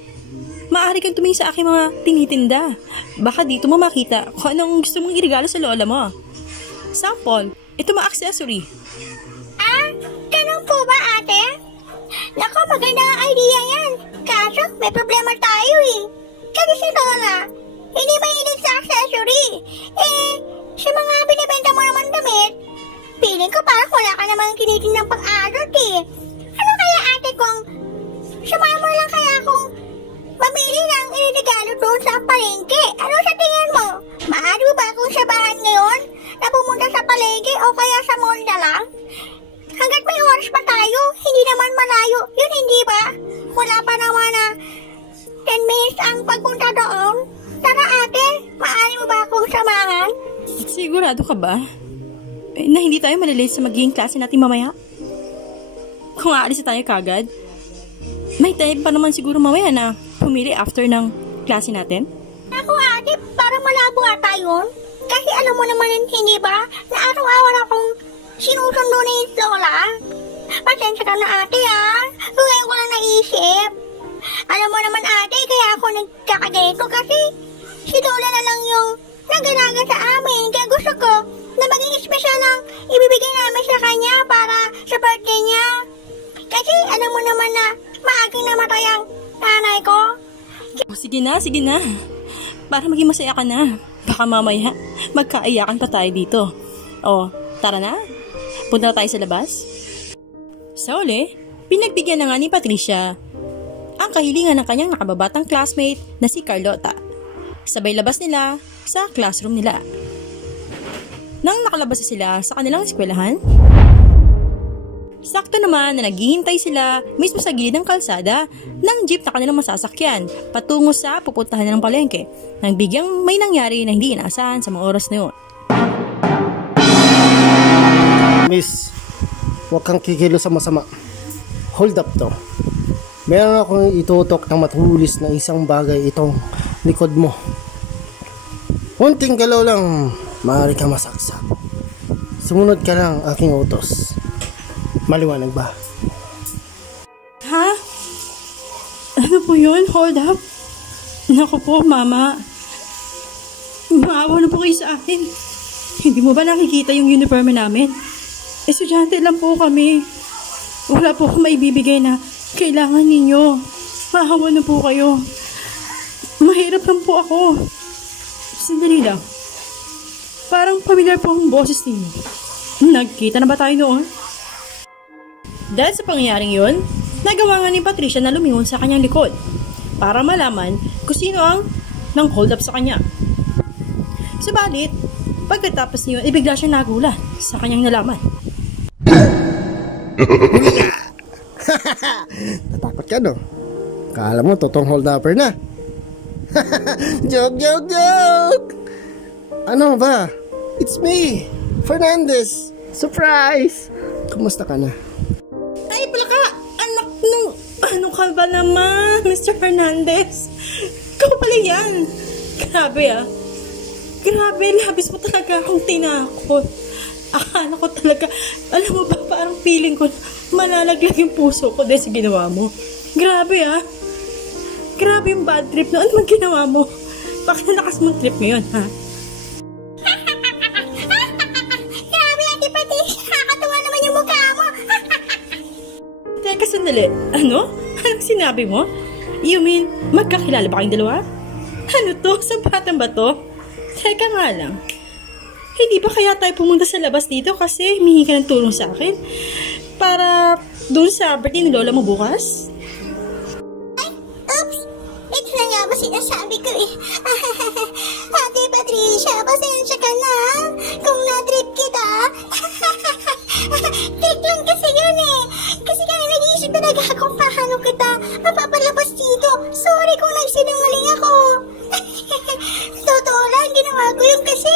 maaari kang tumingin sa aking mga tinitinda. Baka dito mo makita kung anong gusto mong irigalo sa lola mo. Sample, ito mga accessory. Ganun po ba, ate? Naku, maganda ang idea yan. Kaso, may problema tayo eh. Kasi si Lola, hindi mahilig sa accessory. Sa mga binibenta mo naman damit, feeling ko parang wala ka namang kinitin ng pang-adult eh. Ano kaya ate kung sumama mo lang kaya kung mamili ng iniregalo doon sa palengke? Ano sa tingin mo? Maaari mo ba akong sabahan ngayon na pumunta sa palengke o kaya sa mall na lang? Hanggat may oras pa tayo, hindi naman malayo. Yun hindi ba? Wala pa naman na 10 minutes ang pagpunta doon. Tara ate, maaari mo ba akong samahan? Sigurado ka ba? Na hindi tayo malilate sa magiging klase natin mamaya? Kung aalis na tayo kagad, may time pa naman siguro mamaya na pumili after ng klase natin. Ako ate, parang malabo ata yun. Kasi alam mo naman, hindi ba, na araw-araw akong sinusundo ni Lola. Pasensya ka na ate kung ngayon ko lang naisip. Alam mo naman ate, kaya ako nagkakaganito kasi si Lola na lang yung nag-alaga sa amin. Kaya gusto ko na maging espesyal ang ibibigay namin sa kanya para sa birthday niya. Kasi alam mo naman na maagang namatay ang nanay ko. O, sige na. Para maging masaya ka na. Baka mamaya, magkaiyakan pa tayo dito. O, tara na. Punta na tayo sa labas. Sa uli, pinagbigyan na nga ni Patricia ang kahilingan ng kanyang nakababatang classmate na si Carlota. Sabay labas nila sa classroom nila. Nang nakalabas na sila sa kanilang eskwelahan, sakto naman na naghihintay sila mismo sa gilid ng kalsada ng jeep na kanilang masasakyan patungo sa pupuntahan ng palengke nang bigyang may nangyari na hindi inaasahan sa mga oras na yun. Miss, huwag kang kikilo sa masama. Hold up to. Meron akong itutok ng matulis na isang bagay itong likod mo. Unting galaw lang, maaari ka masaksak. Sumunod ka lang aking utos. Maliwanag ba? Ha? Ano po yun? Hold up? Naku po, mama. Maawa na po kayo sa akin. Hindi mo ba nakikita yung uniforme namin? Estudyante lang po kami. Wala po akong maibibigay na kailangan ninyo. Maawa na po kayo. Mahirap lang po ako. Sandali lang. Parang pamilyar po ang boses ninyo. Nagkita na ba tayo noon? Dahil sa pangyayaring yun, nagawa nga ni Patricia na lumingon sa kanyang likod para malaman kung sino ang nang hold up sa kanya. Subalit, pagkatapos niyon, ibigla siya nagulat sa kanyang nalaman. Natakot ka, no? Kala mo, totoong hold upper na. Joke! Ano ba? It's me, Fernandez. Surprise! Kumusta ka na? Ay, pala ka! Anak nung... Ano ka ba naman, Mr. Fernandez? Ikaw pala yan! Grabe Grabe, labis mo talaga akong tinakot. Akala ko talaga, alam mo ba, parang feeling ko malalaglag yung puso ko dahil sa ginawa mo. Grabe Grabe yung bad trip na. Ano man ginawa mo? Bakit nalakas mong trip ngayon, ha? Grabe ate Patricia, nakakatawa naman yung mukha mo. Teka, sandali. Ano? Anong sinabi mo? You mean, magkakilala ba kayong dalawa? Ano to? Sampatan ba to? Teka nga lang. Hindi ba kaya tayo pumunta sa labas dito kasi humingi ka ng tulong sa akin? Para doon sa birthday ni Lola mo bukas? Oops! Ito na nga ba sinasabi ko eh. Ate Patricia, pasensya ka na kung na-trip kita. Trip lang kasi yun eh. Kasi kaya nag-iisip talaga kung paano kita mapapalabas dito. Sorry kung nagsinungaling ako. Totoo lang, ginawa ko yun kasi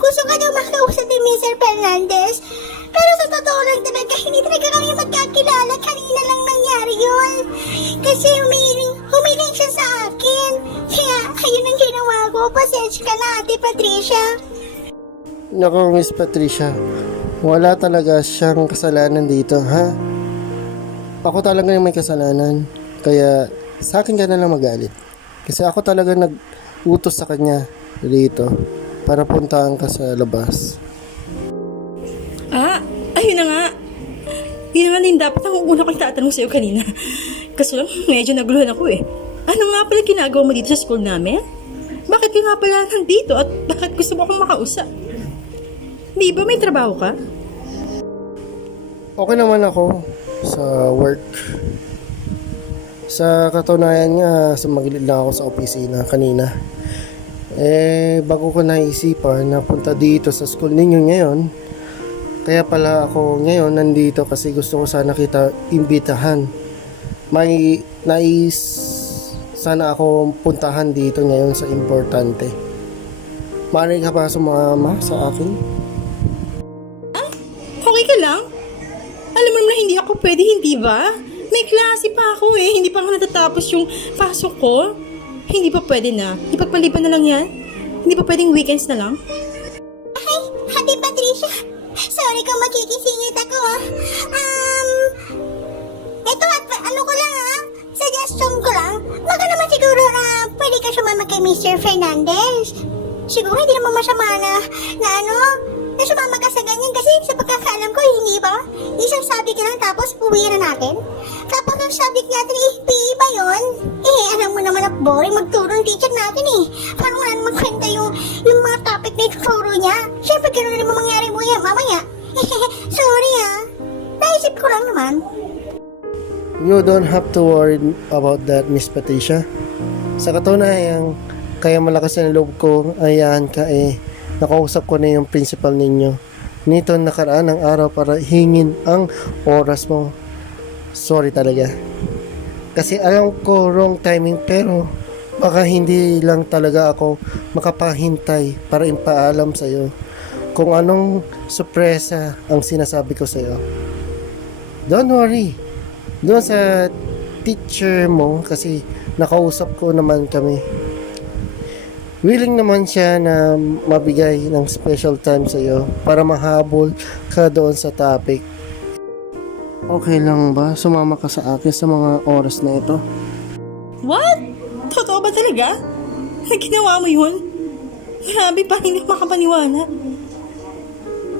gusto ka daw makausap ni Mr. Fernandez. Pero sa totoo lang talaga, hindi talaga kami magkakilala. Kanina lang nangyari yun. Kasi humiling siya sa akin. Kaya, ayun ang ginawa ko. Pasensya ka na, Ate Patricia. Naku, Miss Patricia. Wala talaga siyang kasalanan dito, ha? Ako talaga yung may kasalanan. Kaya, sa akin ka na lang magalit. Kasi ako talaga nag-utos sa kanya dito para puntahan ka sa labas. Ayun na nga. Yun naman din dapat ang una kong tatanong sa'yo kanina. Kasi lang, medyo naguluhan ako eh. Ano nga pala ginagawa mo dito sa school namin? Bakit ka nga pala nandito at bakit gusto mo akong makausap? Di ba may trabaho ka? Okay naman ako sa work. Sa katunayan nga, sumagilid lang ako sa opisina kanina. Bago ko naisipan na punta dito sa school ninyo ngayon, kaya pala ako ngayon nandito kasi gusto ko sana kita imbitahan. May nais sana ako puntahan dito ngayon sa importante. Maaari ka ba sumama sa akin? Okay ka lang? Alam mo naman na hindi ako pwede, hindi ba? May klase pa ako eh. Hindi pa nga natatapos yung pasok ko. Hindi pa pwede na. Ipagpaliban na lang yan. Hindi pa pwedeng weekends na lang. Ay, Ate Patricia. Sorry kung makikisingit ako. Ito at ano ko lang suggestion ko lang. Baka naman siguro pwede ka sumama kay Mr. Fernandez. Siguro hindi naman masama na sumama ka sa ganyan kasi sa pagkakaalam ko, hindi ba? Isang subject lang tapos uwi na natin. Tapos ang subject natin PE ba yun? Alam mo naman na boring magturo ng teacher natin eh. Parang wala naman kwenta yung mga topic na ituturo niya. Siyempre gano'n na naman mangyari mo yan mamaya. Sorry naisip ko lang naman. You don't have to worry about that, Miss Patricia. Sa katunayan, kaya malakas ang loob ko, ayan ka nakausap ko na yung principal ninyo. Nito nakaraan ng araw para hingin ang oras mo. Sorry talaga. Kasi alam ko wrong timing pero baka hindi lang talaga ako makapahintay para ipaalam sa'yo kung anong sorpresa ang sinasabi ko sa'yo. Don't worry. Doon sa teacher mo kasi nakausap ko naman kami. Willing naman siya na mabigay ng special time sa iyo para mahabol ka doon sa topic. Okay lang ba? Sumama ka sa akin sa mga oras na ito? What? Totoo ba talaga? Ginawa mo yun? Grabe, parang hindi makapaniwala.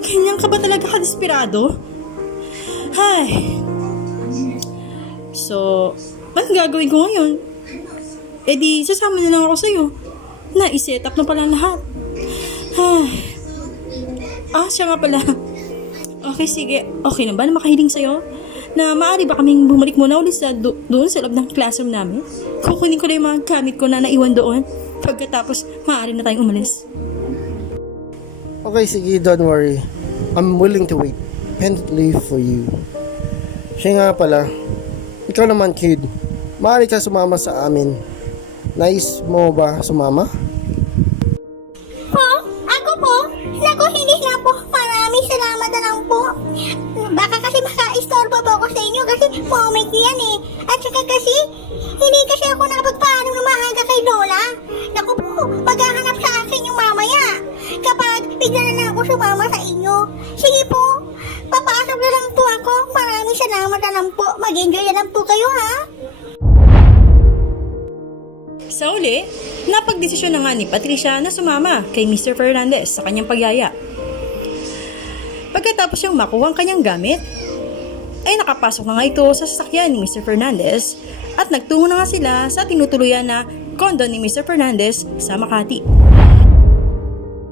Ganyan ka ba talaga kadesperado? Ay. So, anong gagawin ko ngayon? Di, sasama na lang ako sa'yo. Na-set up na pala lahat. Siya nga pala. Okay, sige. Okay na ba na makahiling sa'yo? Na maaari ba kaming bumalik muna ulit sa doon sa loob ng classroom namin? Kukunin ko na yung mga gamit ko na naiwan doon. Pagkatapos, maaari na tayong umalis. Okay, sige, don't worry. I'm willing to wait patiently for you. Siya nga pala, ikaw naman kid, maaari ka sumama sa amin. Nais mo ba sumama? Po? Ako po? Naku, hindi na po. Maraming salamat na lang po. Baka kasi maka-istorbo po ako sa inyo kasi moment yan eh. At saka kasi, hindi kasi ako nakapagpaalam ng maaga kay Lola. Naku po, maghahanap sa akin yung mamaya. Kapag bigla na lang ako sumama sa inyo. Sige po, papasok na lang po ako. Maraming salamat na lang po. Mag-enjoy na lang po kayo ha. Sa uli, napagdesisyon na nga ni Patricia na sumama kay Mr. Fernandez sa kanyang pagyaya. Pagkatapos siyang makuha ang kanyang gamit, ay nakapasok na nga ito sa sasakyan ni Mr. Fernandez at nagtungo na nga sila sa tinutuluyan na kondo ni Mr. Fernandez sa Makati.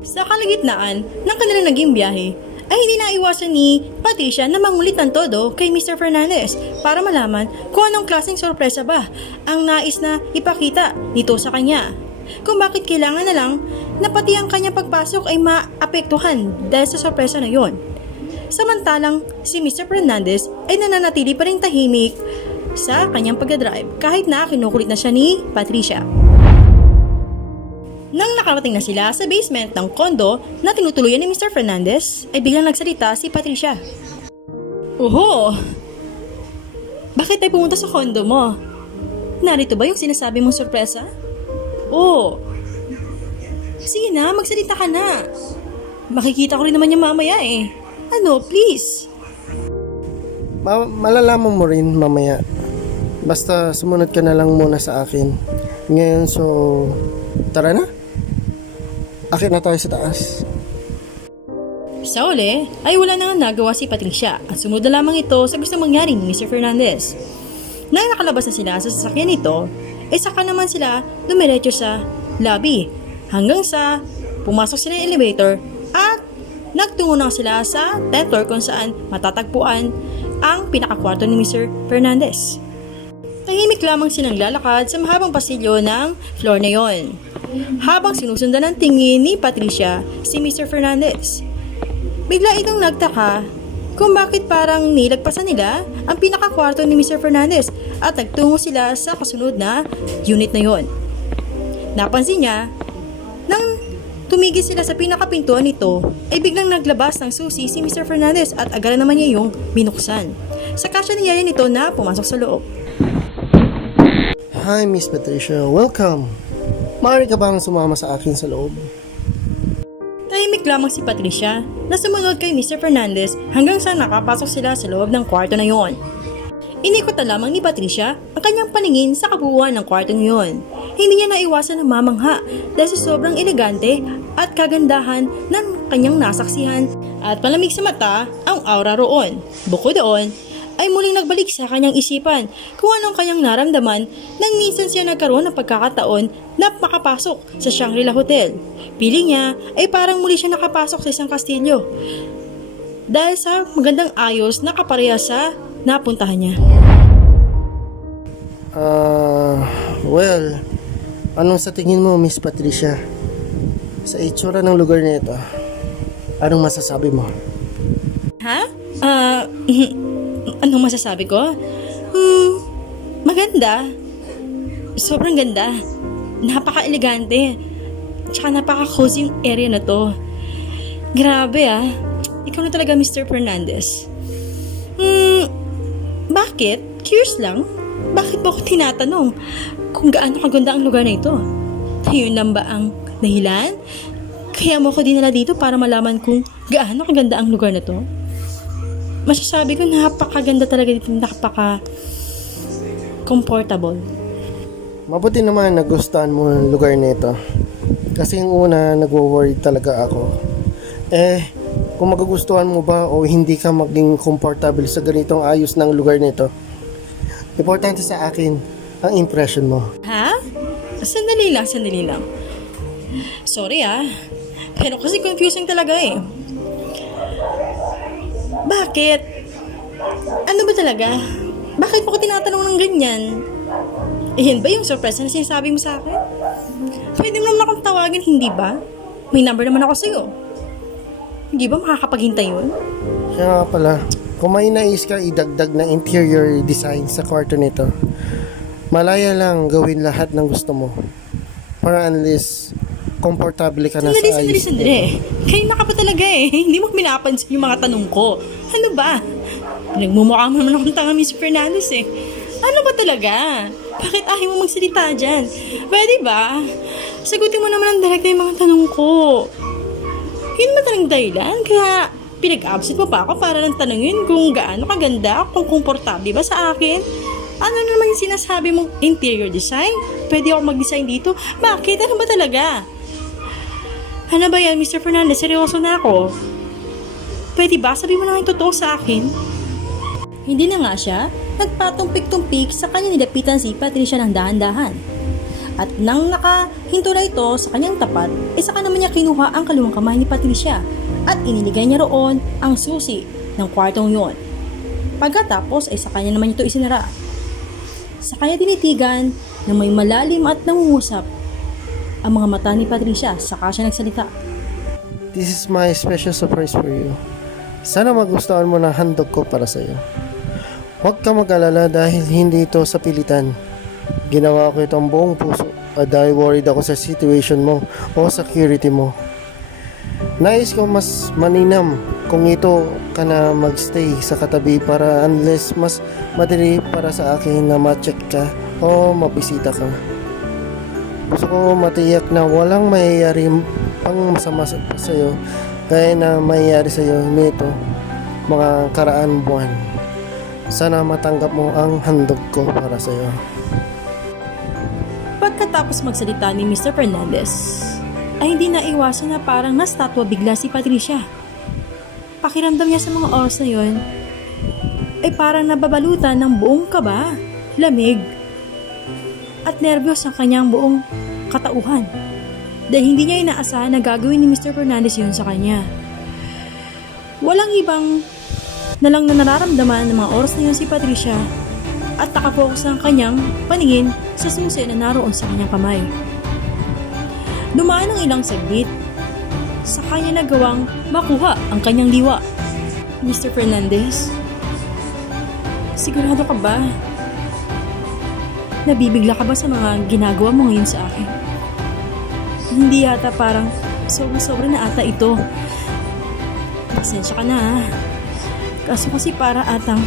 Sa kalagitnaan ng kanilang naging biyahe, ay hindi naiwasan ni Patricia na mangulit ng todo kay Mr. Fernandez para malaman kung anong klaseng sorpresa ba ang nais na ipakita nito sa kanya. Kung bakit kailangan na lang na pati ang kanyang pagpasok ay maapektuhan dahil sa sorpresa na yon. Samantalang si Mr. Fernandez ay nananatili pa rin tahimik sa kanyang pagdadrive kahit na kinukulit na siya ni Patricia. Nang nakarating na sila sa basement ng kondo na tinutuluyan ni Mr. Fernandez, ay biglang nagsalita si Patricia. Oho! Bakit tayo pumunta sa kondo mo? Narito ba yung sinasabi mong sorpresa? Oo. Sige na, magsalita ka na. Makikita ko rin naman yung mamaya eh. Ano, please? Malalaman mo rin mamaya. Basta sumunod ka na lang muna sa akin. Ngayon, so tara na. Akit na tayo sa taas. Sa uli ay wala na nga nagawa si Patricia at sumunod na lamang ito sa gusto mangyari ni Mr. Fernandez. Nang nakalabas na sila sa sasakyan nito, ay saka naman sila dumiretso sa lobby hanggang sa pumasok sila ng elevator at nagtungo na sila sa 10th floor kung saan matatagpuan ang pinakakwarto ni Mr. Fernandez. Tahimik lamang silang lalakad sa mahabang pasilyo ng floor na yon, habang sinusundan ng tingin ni Patricia si Mr. Fernandez. Bigla itong nagtaka kung bakit parang nilagpasan nila ang pinakakwarto ni Mr. Fernandez at nagtungo sila sa kasunod na unit na yon. Napansin niya, nang tumigil sila sa pinakapintuan nito, ay biglang naglabas ng susi si Mr. Fernandez at agad naman niya yung binuksan. Saka siya nangyari nito na pumasok sa loob. Hi, Miss Patricia. Welcome. Maaari ka bang sumama sa akin sa loob? Tahimik lamang si Patricia na sumunod kay Mr. Fernandez hanggang sa nakapasok sila sa loob ng kwarto na yon. Inikot na lamang ni Patricia ang kanyang paningin sa kabuuan ng kwarto yon. Hindi niya naiwasan na mamangha dahil sa sobrang elegante at kagandahan ng kanyang nasaksihan at palamig sa mata ang aura roon. Bukod doon, ay muling nagbalik sa kanyang isipan kung anong kanyang naramdaman nang minsan siya nagkaroon ng pagkakataon na makapasok sa Shangri-La Hotel. Piling niya ay parang muli siya nakapasok sa isang kastilyo dahil sa magandang ayos na kapareha sa napuntahan niya. Well, anong sa tingin mo, Miss Patricia? Sa itsura ng lugar na ito, anong masasabi mo? Ha? Anong masasabi ko? Maganda. Sobrang ganda. Napaka-elegante. Tsaka napaka-cozy yung area na to. Grabe ah. Ikaw na talaga, Mr. Fernandez. Bakit? Curious lang. Bakit mo ako tinatanong kung gaano kaganda ang lugar na ito? Yun lang ba ang dahilan? Kaya mo ako dinala dito para malaman kung gaano kaganda ang lugar na to? Masasabi ko napakaganda talaga dito, napaka-comfortable. Mabuti naman nagustuhan mo ang lugar nito. Kasi yung una, nagwo-worry talaga ako. Kung magugustuhan mo ba o hindi ka maging comfortable sa ganitong ayos ng lugar nito, importante sa akin ang impression mo. Ha? Sandali lang. Sorry pero kasi confusing talaga eh. Bakit? Ano ba talaga? Bakit mo ko tinatanong ng ganyan? Yan ba yung surprise na sinasabi mo sa akin? Pwede mo naman akong tawagin, hindi ba? May number naman ako sa'yo. Hindi ba makakapaghintay yun? Kaya nga pala, kung may nais ka idagdag na interior design sa kwarto nito, malaya lang gawin lahat ng gusto mo. Para unless komportable ka na sa ayos. Sandali. Kayo na ka pa talaga eh. Hindi mo pinapansin yung mga tanong ko. Ano ba? Nagmumukha mo naman akong tanga, Mr. Fernandez eh. Ano ba talaga? Bakit ayaw mo magsalita dyan? Pwede ba? Sagutin mo naman ang direkta yung mga tanong ko. Yun ba talagang dahilan? Kaya pinag-absent mo pa ako para lang tanongin kung gaano kaganda, kung komportable ba sa akin? Ano naman yung sinasabi mong interior design? Pwede ako mag-design dito? Bakit? Ano ba talaga? Ano ba yan, Mr. Fernandez? Seryoso na ako. Pwede ba? Sabi mo na yung totoo sa akin. Hindi na nga siya nagpatumpik-tumpik sa kanya nilapitan si Patricia ng dahan-dahan. At nang nakahinto na ito sa kanyang tapat, saka naman niya kinuha ang kaliwang kamay ni Patricia at iniligay niya roon ang susi ng kwartong yon. Pagkatapos ay sa kanya naman ito isinara. Sa kanya tinitigan na may malalim at nangungusap ang mga mata ni Patricia, saka siya nagsalita. This is my special surprise for you. Sana magustuhan mo na handog ko para sa iyo. Huwag ka mag-alala dahil hindi ito sa pilitan. Ginawa ko itong buong puso at dahil worried ako sa situation mo o security mo. Nais ko mas maninam kung ito ka na magstay sa katabi para unless mas madali para sa akin na ma-check ka o mabisita ka. Gusto ko matiyak na walang mayayari pang masama sa iyo gaya na mayayari sa iyo nito mga karaan buwan. Sana matanggap mo ang handog ko para sa iyo. Pagkatapos magsalita ni Mr. Fernandez, ay hindi naiwasan na parang nastatwa bigla si Patricia. pakiramdam niya sa mga oras na yon ay parang nababalutan ng buong kaba, lamig, at nerbiyos ang kanyang buong katauhan. Dahil hindi niya inaasahan na gagawin ni Mr. Fernandez yun sa kanya. Walang ibang na lang na nararamdaman ng mga oras na yun si Patricia at nakapokus ang kanyang paningin sa susi na naroon sa kanyang kamay. Dumaan ng ilang saglit sa kanya nagawang makuha ang kanyang diwa. Mr. Fernandez, sigurado ka ba? Nabibigla ka ba sa mga ginagawa mo ngayon sa akin? Hindi yata, parang sobra na ata ito. Pasensya ka na ha. Kaso kasi para atang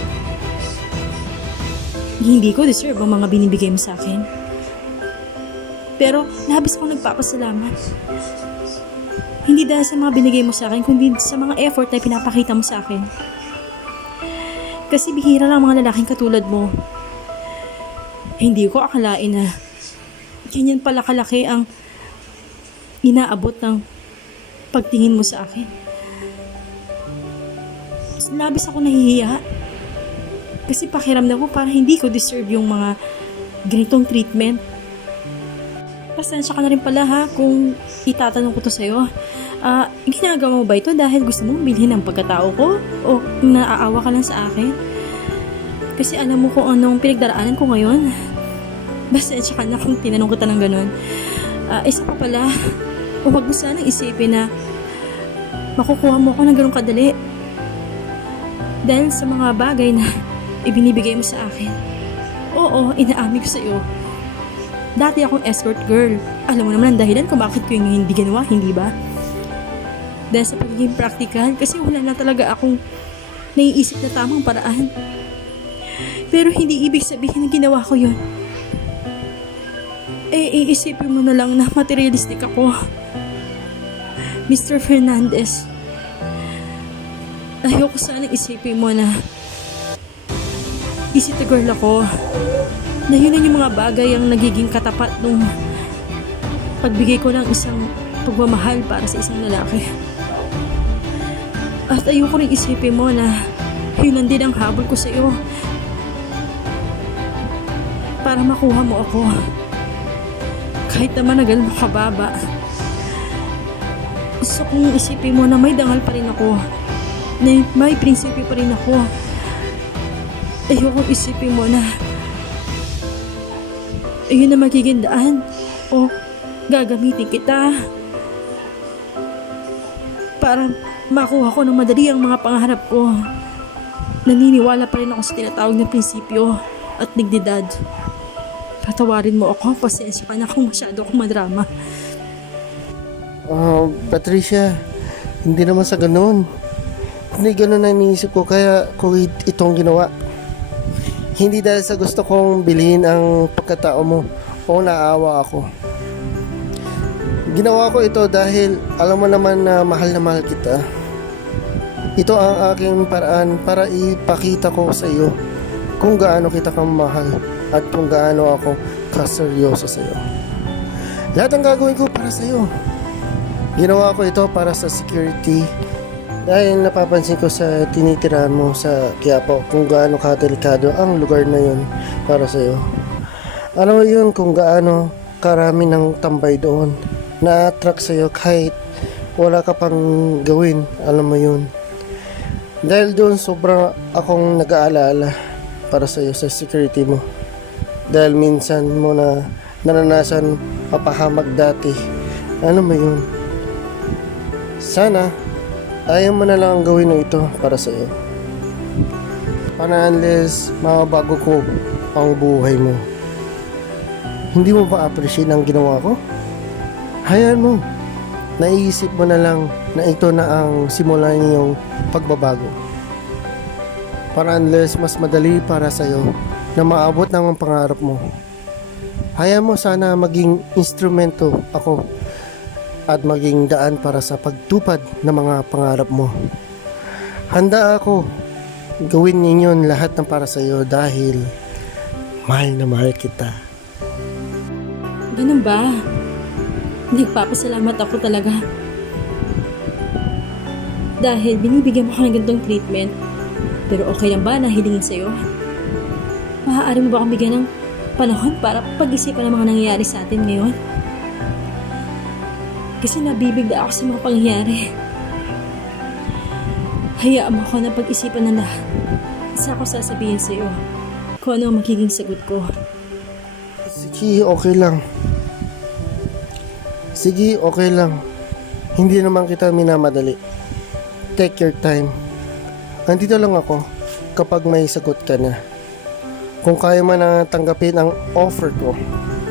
hindi ko deserve ang mga binibigay mo sa akin. Pero labis akong nagpapasalamat. Hindi dahil sa mga binigay mo sa akin, kundi sa mga effort na pinapakita mo sa akin. Kasi bihira lang mga lalaking katulad mo. Hindi ko akalain na ganyan pala kalaki ang inaabot ng pagtingin mo sa akin. Labis ako nahihiya. Kasi pakiramdam ko para hindi ko deserve yung mga ganitong treatment. Pasensya ka na rin pala ha kung itatanong ko to sa'yo. Ginagawa mo ba ito dahil gusto mong bilhin ang pagkatao ko? O naaawa ka lang sa akin? Kasi alam mo kung anong pinagdaraanan ko ngayon. Pasensya ka na kung tinanong kita ng ganun. Isa pa pala, huwag mo sanang isipin na makukuha mo ako ng ganun kadali. Dahil sa mga bagay na ibinibigay mo sa akin. Oo, inaamin ko sa iyo. Dati akong escort girl. Alam mo naman ang dahilan kung bakit ko yung hindi ginawa, hindi ba? Dahil sa pagiging practical, kasi wala na talaga akong naiisip na tamang paraan. Pero hindi ibig sabihin na ginawa ko yun. Iisipin mo na lang na materialistic ako. Mr. Fernandez, ayoko sanang isipin mo na easy to girl ako. Na yun yung mga bagay ang nagiging katapat nung pagbigay ko ng isang pagmamahal para sa isang lalaki. At ayoko rin isipin mo na yun lang din ang habol ko sa iyo para makuha mo ako. Kahit naman na ganun kababa. Gusto kong isipin mo na may dangal pa rin ako. Na may prinsipyo pa rin ako. Ayoko isipin mo na ayun na magiging daan o gagamitin kita para makuha ko ng madali ang mga pangarap ko. Naniniwala pa rin ako sa tinatawag na prinsipyo at dignidad. Patawarin mo ako, pasensya ka na kung masyado akong madrama. Patricia, hindi naman sa ganun. Hindi ganun na iniisip ko kaya ko itong ginawa. Hindi dahil sa gusto kong bilhin ang pagkatao mo o naawa ako. Ginawa ko ito dahil alam mo naman na mahal kita. Ito ang aking paraan para ipakita ko sa iyo kung gaano kita kamahal at kung gaano ako kaseryoso sa iyo. Lahat ng gagawin ko para sa iyo. Ginawa ko ito para sa security dahil napapansin ko sa tinitirahan mo sa Quiapo kung gaano kadelikado ang lugar na yun para sa iyo. Alam mo yun kung gaano karami ng tambay doon na-attract sa iyo kahit wala ka pang gawin. Alam mo yun. Dahil doon sobrang akong nag-aalala para sa iyo sa security mo. Dahil minsan mo na naranasan papahamag dati. Ano mo yun? Sana ayaw mo na lang ang gawin ng ito para sa iyo. Para unless mababago ko ang buhay mo. Hindi mo ba appreciate ang ginawa ko? Hayaan mo. Naiisip mo na lang na ito na ang simula niyong pagbabago. Para unless mas madali para sa iyo na maabot ng pangarap mo. Hayaan mo sana maging instrumento ako at maging daan para sa pagtupad ng mga pangarap mo. Handa ako gawin ninyo lahat ng para sa iyo dahil mahal na mahal kita. Ganun ba? Nagpapasalamat ako talaga. dahil binibigyan mo ko ng ganitong treatment. Pero okay lang ba na hilingin sa'yo? Maaari mo ba akong bigyan ng panahon para pag-isipan ang mga nangyayari sa atin ngayon? Kasi nabibigla ako sa mga pangyayari. Hayaan mo ako na pag-isipan na lahat. Sa ako sasabihin sa'yo kung ano ang magiging sagot ko. Sige, okay lang. Sige, okay lang. Hindi naman kita minamadali. Take your time. Nandito lang ako kapag may sagot ka na. Kung kaya man na tanggapin ang offer ko,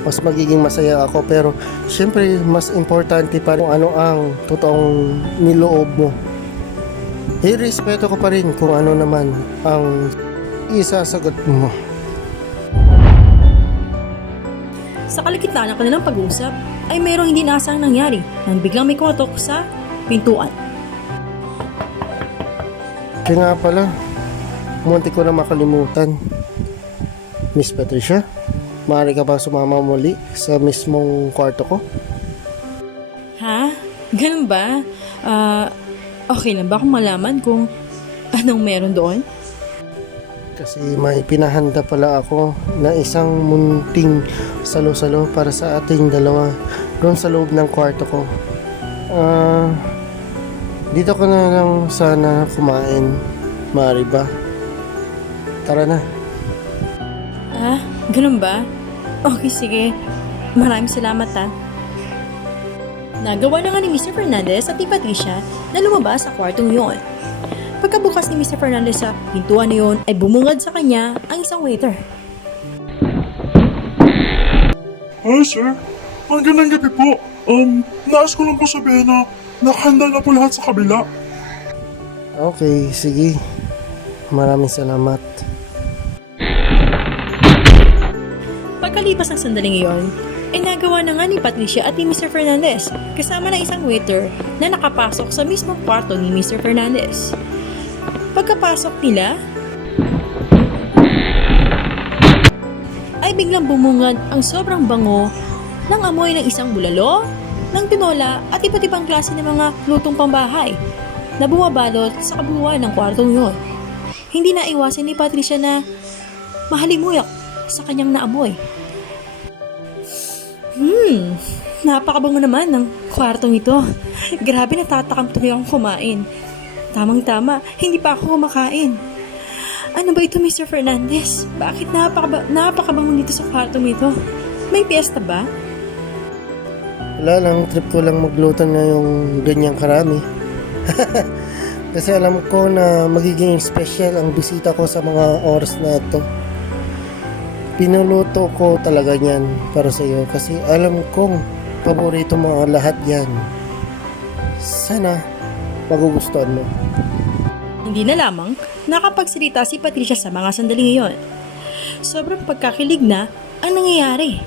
mas magiging masaya ako. Pero syempre, mas importante pa rin kung ano ang totoong niloob mo. Irespeto ko pa rin kung ano naman ang isasagot mo. Sa kalagitnaan ng kanilang pag-uusap, ay mayroong hindi inaasahang nangyari nang biglang may kumatok sa pintuan. Kaya nga pala, munti ko na makalimutan. Miss Patricia, maaari ka ba sumama muli sa mismong kwarto ko? Ha? Ganun ba? Okay lang ba kung malaman kung anong meron doon? Kasi may pinahanda pala ako na isang munting salo-salo para sa ating dalawa doon sa loob ng kwarto ko. Dito ko na lang sana kumain. Maaari ba? Tara na. Ganun ba? Okay, sige. Maraming salamat ha. Nagawa na nga ni Mr. Fernandez at ni Patricia na lumabas sa kwartong yon. Pagkabukas ni Mr. Fernandez sa pintuan na yon ay bumungad sa kanya ang isang waiter. Hi, sir. Magandang gabi po. Nais ko lang po sabihin na nakahanda na po lahat sa kabila. Okay, sige. Maraming salamat. Pagkalipas ng sandaling iyon, ay nagawa na nga ni Patricia at ni Mr. Fernandez kasama ng isang waiter na nakapasok sa mismong kwarto ni Mr. Fernandez. Pagkapasok nila, ay biglang bumungad ang sobrang bango ng amoy ng isang bulalo, ng tinola at iba't ibang klase ng mga lutong pambahay na bumabalot sa kabuuan ng kwartong yun. Hindi na iwasan ni Patricia na mahalimuyok sa kanyang naamoy. Napakabango naman ng kwartong ito. Grabe, natatakam tuloy akong kumain. Tamang-tama, hindi pa ako kumakain. Ano ba ito, Mr. Fernandez? Bakit napakabango dito sa kwartong ito? May piyesta ba? Wala lang, trip ko lang magluto na yung ganyang karami. Kasi alam ko na magiging special ang bisita ko sa mga oras na ito. Pinuluto ko talaga yan para sa iyo kasi alam kong paborito mga lahat yan. Sana magugustuhan mo. Hindi na lamang nakapagsalita si Patricia sa mga sandaling iyon. Sobrang pagkakilig na ang nangyayari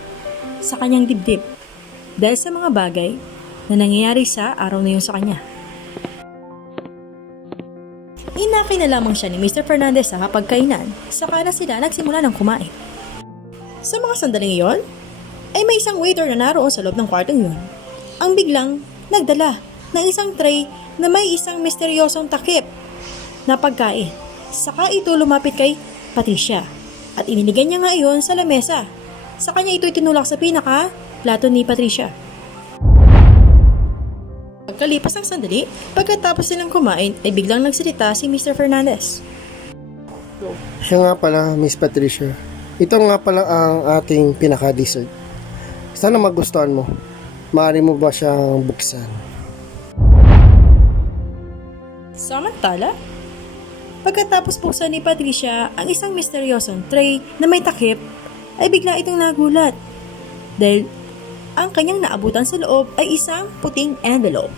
sa kanyang dibdib dahil sa mga bagay na nangyayari sa araw na yun sa kanya. Inakay na lamang siya ni Mr. Fernandez sa hapagkainan saka na sila nagsimula ng kumain. Sa mga sandaling iyon, ay may isang waiter na naroon sa loob ng kwartong yun ang biglang nagdala ng isang tray na may isang misteryosong takip na pagkain. Saka ito lumapit kay Patricia at iniligan niya nga iyon sa lamesa. Sa kanya ito'y tinulak sa pinaka-plato ni Patricia. Pagkalipas ng sandali, pagkatapos nilang kumain ay biglang nagsalita si Mr. Fernandez. Siya nga pala, Miss Patricia. Ito nga pala ang ating pinaka-dessert. Sana magustuhan mo. Maaari mo ba siyang buksan? Samantala, pagkatapos buksan ni Patricia ang isang misteryosong tray na may takip, ay bigla itong nagulat. Dahil ang kanyang naabutan sa loob ay isang puting envelope.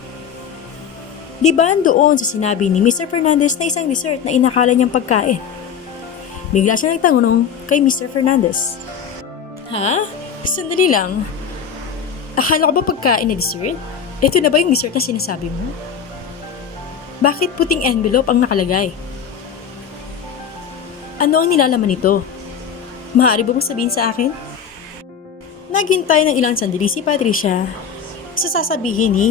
Di ba doon sa sinabi ni Mr. Fernandez na isang dessert na inakala niyang pagkain? Bigla siya nagtanong kay Mr. Fernandez. Ha? Sandali lang. Akala ko ba pagkain na dessert? Ito na ba yung dessert na sinasabi mo? Bakit puting envelope ang nakalagay? Ano ang nilalaman nito? Maaari ba mong sabihin sa akin? Naghintay ng ilang sandali si Patricia sa sasabihin ni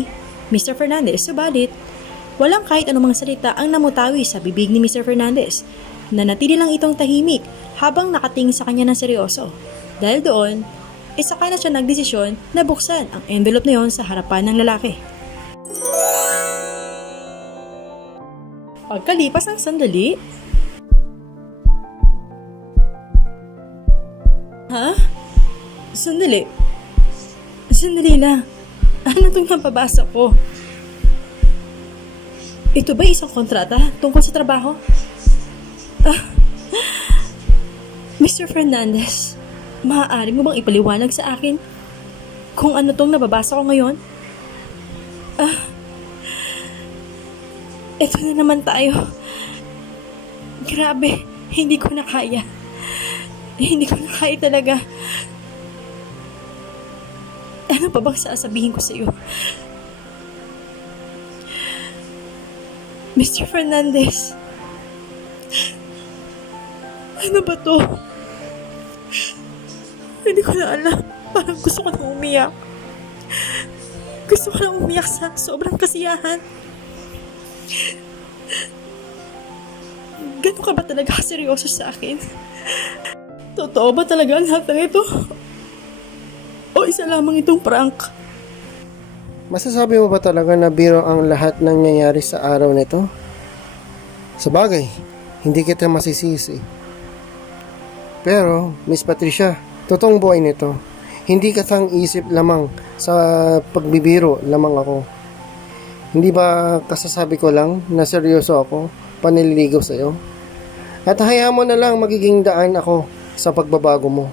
Mr. Fernandez, subalit Walang kahit anumang salita ang namutawi sa bibig ni Mr. Fernandez. Nanatili lang itong tahimik habang nakatingin sa kanya ng seryoso. Dahil doon, saka na siya nagdesisyon na buksan ang envelope na yon sa harapan ng lalaki. Pagkalipas ng sandali, ha? Sandali. Sandali lang. Ano itong napabasa ko? Ito ba isang kontrata tungkol sa trabaho? Mr. Fernandez, maaari mo bang ipaliwanag sa akin kung ano tong nababasa ko ngayon? Ito na naman tayo. Grabe, hindi ko na kaya. Hindi ko na kaya talaga. Ano pa bang sasabihin ko sa iyo? Mr. Fernandez, ano ba to? Hindi ko na alam. Parang gusto ko na umiyak. Gusto ko na umiyak sa sobrang kasiyahan. Gano'n ka ba talaga seryoso sa akin? Totoo ba talaga ang lahat ng ito? O isa lamang itong prank? Masasabi mo ba talaga na biro ang lahat ng nangyayari sa araw nito? Sa bagay, hindi kita masisisi. Pero, Miss Patricia, totoong buhay nito. Hindi katang isip lamang sa pagbibiro lamang ako. Hindi ba kasasabi ko lang na seryoso ako, panililigaw sa iyo? At hayaan mo na lang magiging daan ako sa pagbabago mo.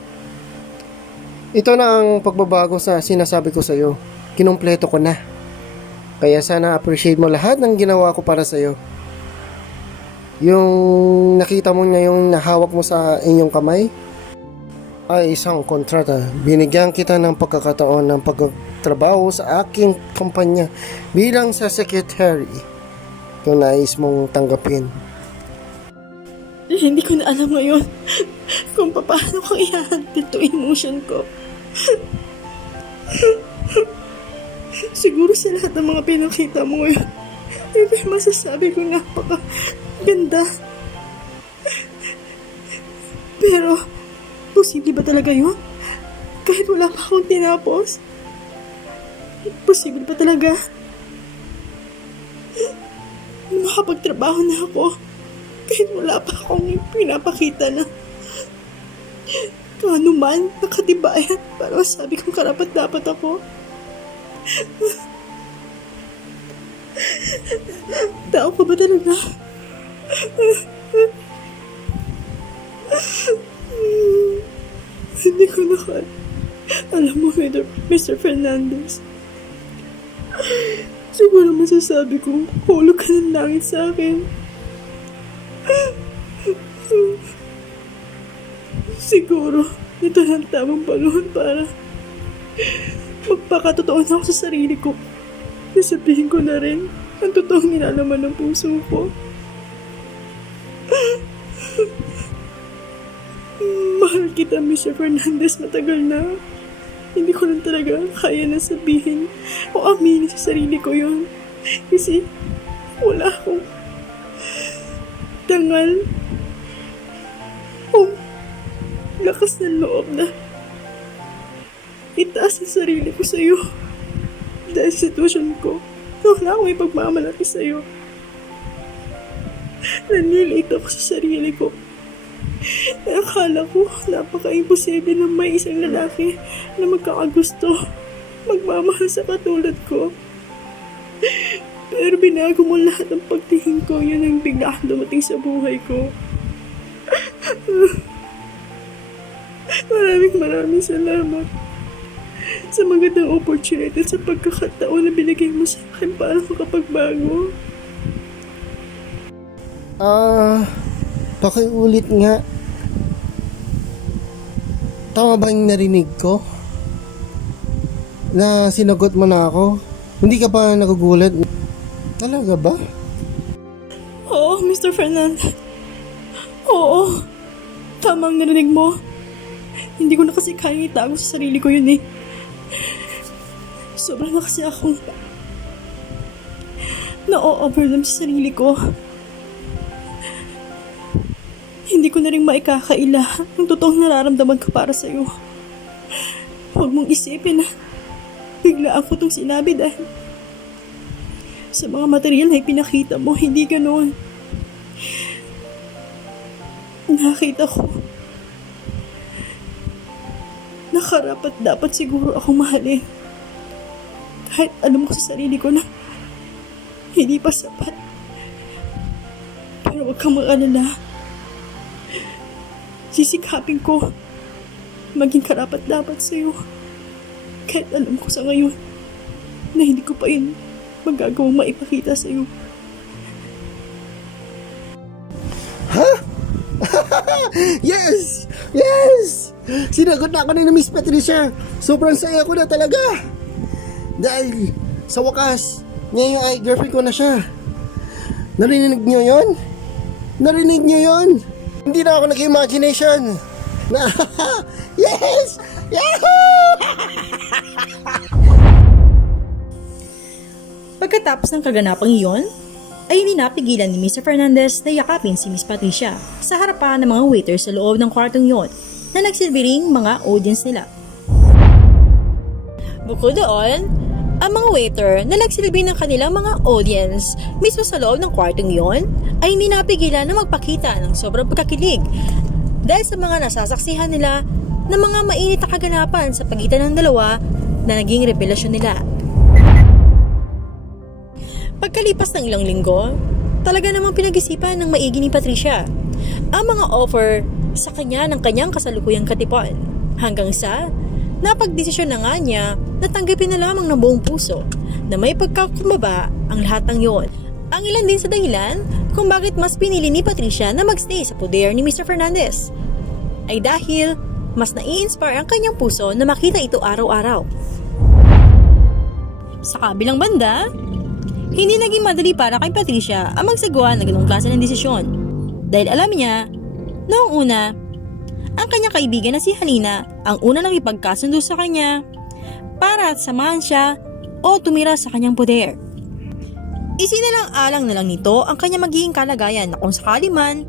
Ito na ang pagbabago sa sinasabi ko sa iyo. Kinumpleto ko na. Kaya sana appreciate mo lahat ng ginawa ko para sa iyo. Yung nakita mo ngayong nahawak mo sa inyong kamay ay isang kontrata. Binigyan kita ng pagkakataon ng pagtrabaho sa aking kumpanya bilang sa secretary. Kung nais mong tanggapin. Hindi ko na alam ngayon kung paano ko i-handle to emotion ko. Siguro sa lahat ng mga pinakita mo ngayon, hindi masasabi ko napakaganda. Pero, posible ba talaga yun? Kahit wala pa akong tinapos? Posible ba talaga? Makapagtrabaho na ako kahit wala pa akong pinapakita na kung ano man nakatibayan para masabi kong karapat dapat ako. Tao ka ba talaga? Hindi ko na kaya. Alam mo, Mr. Fernandez, siguro masasabi kong hulog ka ng langit sa akin. Siguro, ito na ang tamang panahon para magpakatotoo na ako sa sarili ko. Nasabihin ko na rin ang totoong nilalaman ng puso ko. Mahal kita, Mr. Fernandez, matagal na. Hindi ko lang talaga kaya na sabihin o aminin sa sarili ko yun. Kasi wala akong dangal o lakas ng loob na itaas ang sarili ko sa iyo. Dahil sa sitwasyon ko, wala akong ipagmamalaki sa iyo. Nanilito ako sa sarili ko. Akala ko napaka-imposible na may isang lalaki na magkakagusto, magmamahal sa katulad ko. Pero binago mo lahat ng pagtingin ko. Yun ang biglaan dumating sa buhay ko. Maraming salamat sa magandang opportunity at sa pagkakataon na binigay mo sa akin para makapagbago. Pakiulit nga. Tama ba yung narinig ko? Na sinagot mo na ako? Hindi ka ba nagugulat? Talaga ba? Oo, Mr. Fernandez. Oo. Tama ang narinig mo. Hindi ko na kasi kaya itago sa sarili ko yun eh. Sobrang na kasi akong na-overwhelm sa sarili ko. Hindi ko na rin maikakaila ang totoong nararamdaman ko para sa'yo. Huwag mong isipin na biglaan ko itong sinabi dahil sa mga material na ipinakita mo, hindi ganoon. Nakita ko na karapat dapat siguro ako mahalin. Kahit alam ko sa sarili ko na hindi pa sapat. Pero huwag kang mag-alala. Sisikapin ko maging karapat dapat sa'yo. Kahit alam ko sa ngayon na hindi ko pa yun magagawang maipakita sa'yo. Yes! Yes! Sinagot na ako ni Miss Patricia. Sobrang saya ko na talaga. Dahil sa wakas, ngayon ay girlfriend ko na siya. Narinig niyo yon? Narinig niyo yon? Hindi na ako nag-imagination. Yes! Yahoo! Pagkatapos ng kaganapang iyon, ay hindi napigilan ni Mr. Fernandez na yakapin si Miss Patricia sa harapan ng mga waiter sa loob ng kwartong iyon na nagsilbi ring mga audience nila. Bukod doon, ang mga waiter na nagsilbi ng kanilang mga audience mismo sa loob ng kwartong iyon ay hindi napigilan na magpakita ng sobrang pagkakilig dahil sa mga nasasaksihan nila ng mga mainit na kaganapan sa pagitan ng dalawa na naging revelasyon nila. Pagkalipas ng ilang linggo, talaga namang pinag-isipan ng maigi ni Patricia ang mga offer sa kanya ng kanyang kasalukuyang katipuan hanggang sa napagdesisyon na nga niya na tanggapin na lamang ng buong puso na may pagkakumbaba ang lahat ng yon. Ang ilan din sa dahilan kung bakit mas pinili ni Patricia na magstay sa poder ni Mr. Fernandez ay dahil mas nai-inspire ang kanyang puso na makita ito araw-araw. Sa kabilang banda, hindi naging madali para kay Patricia ang magsagawa ng ganung klase ng desisyon dahil alam niya, noong una, ang kanyang kaibigan na si Halina ang una nang ipagkasundo sa kanya para samahan siya o tumira sa kanyang poder. Isinalang-alang na lang nito ang kanyang magiging kalagayan na kung sakali man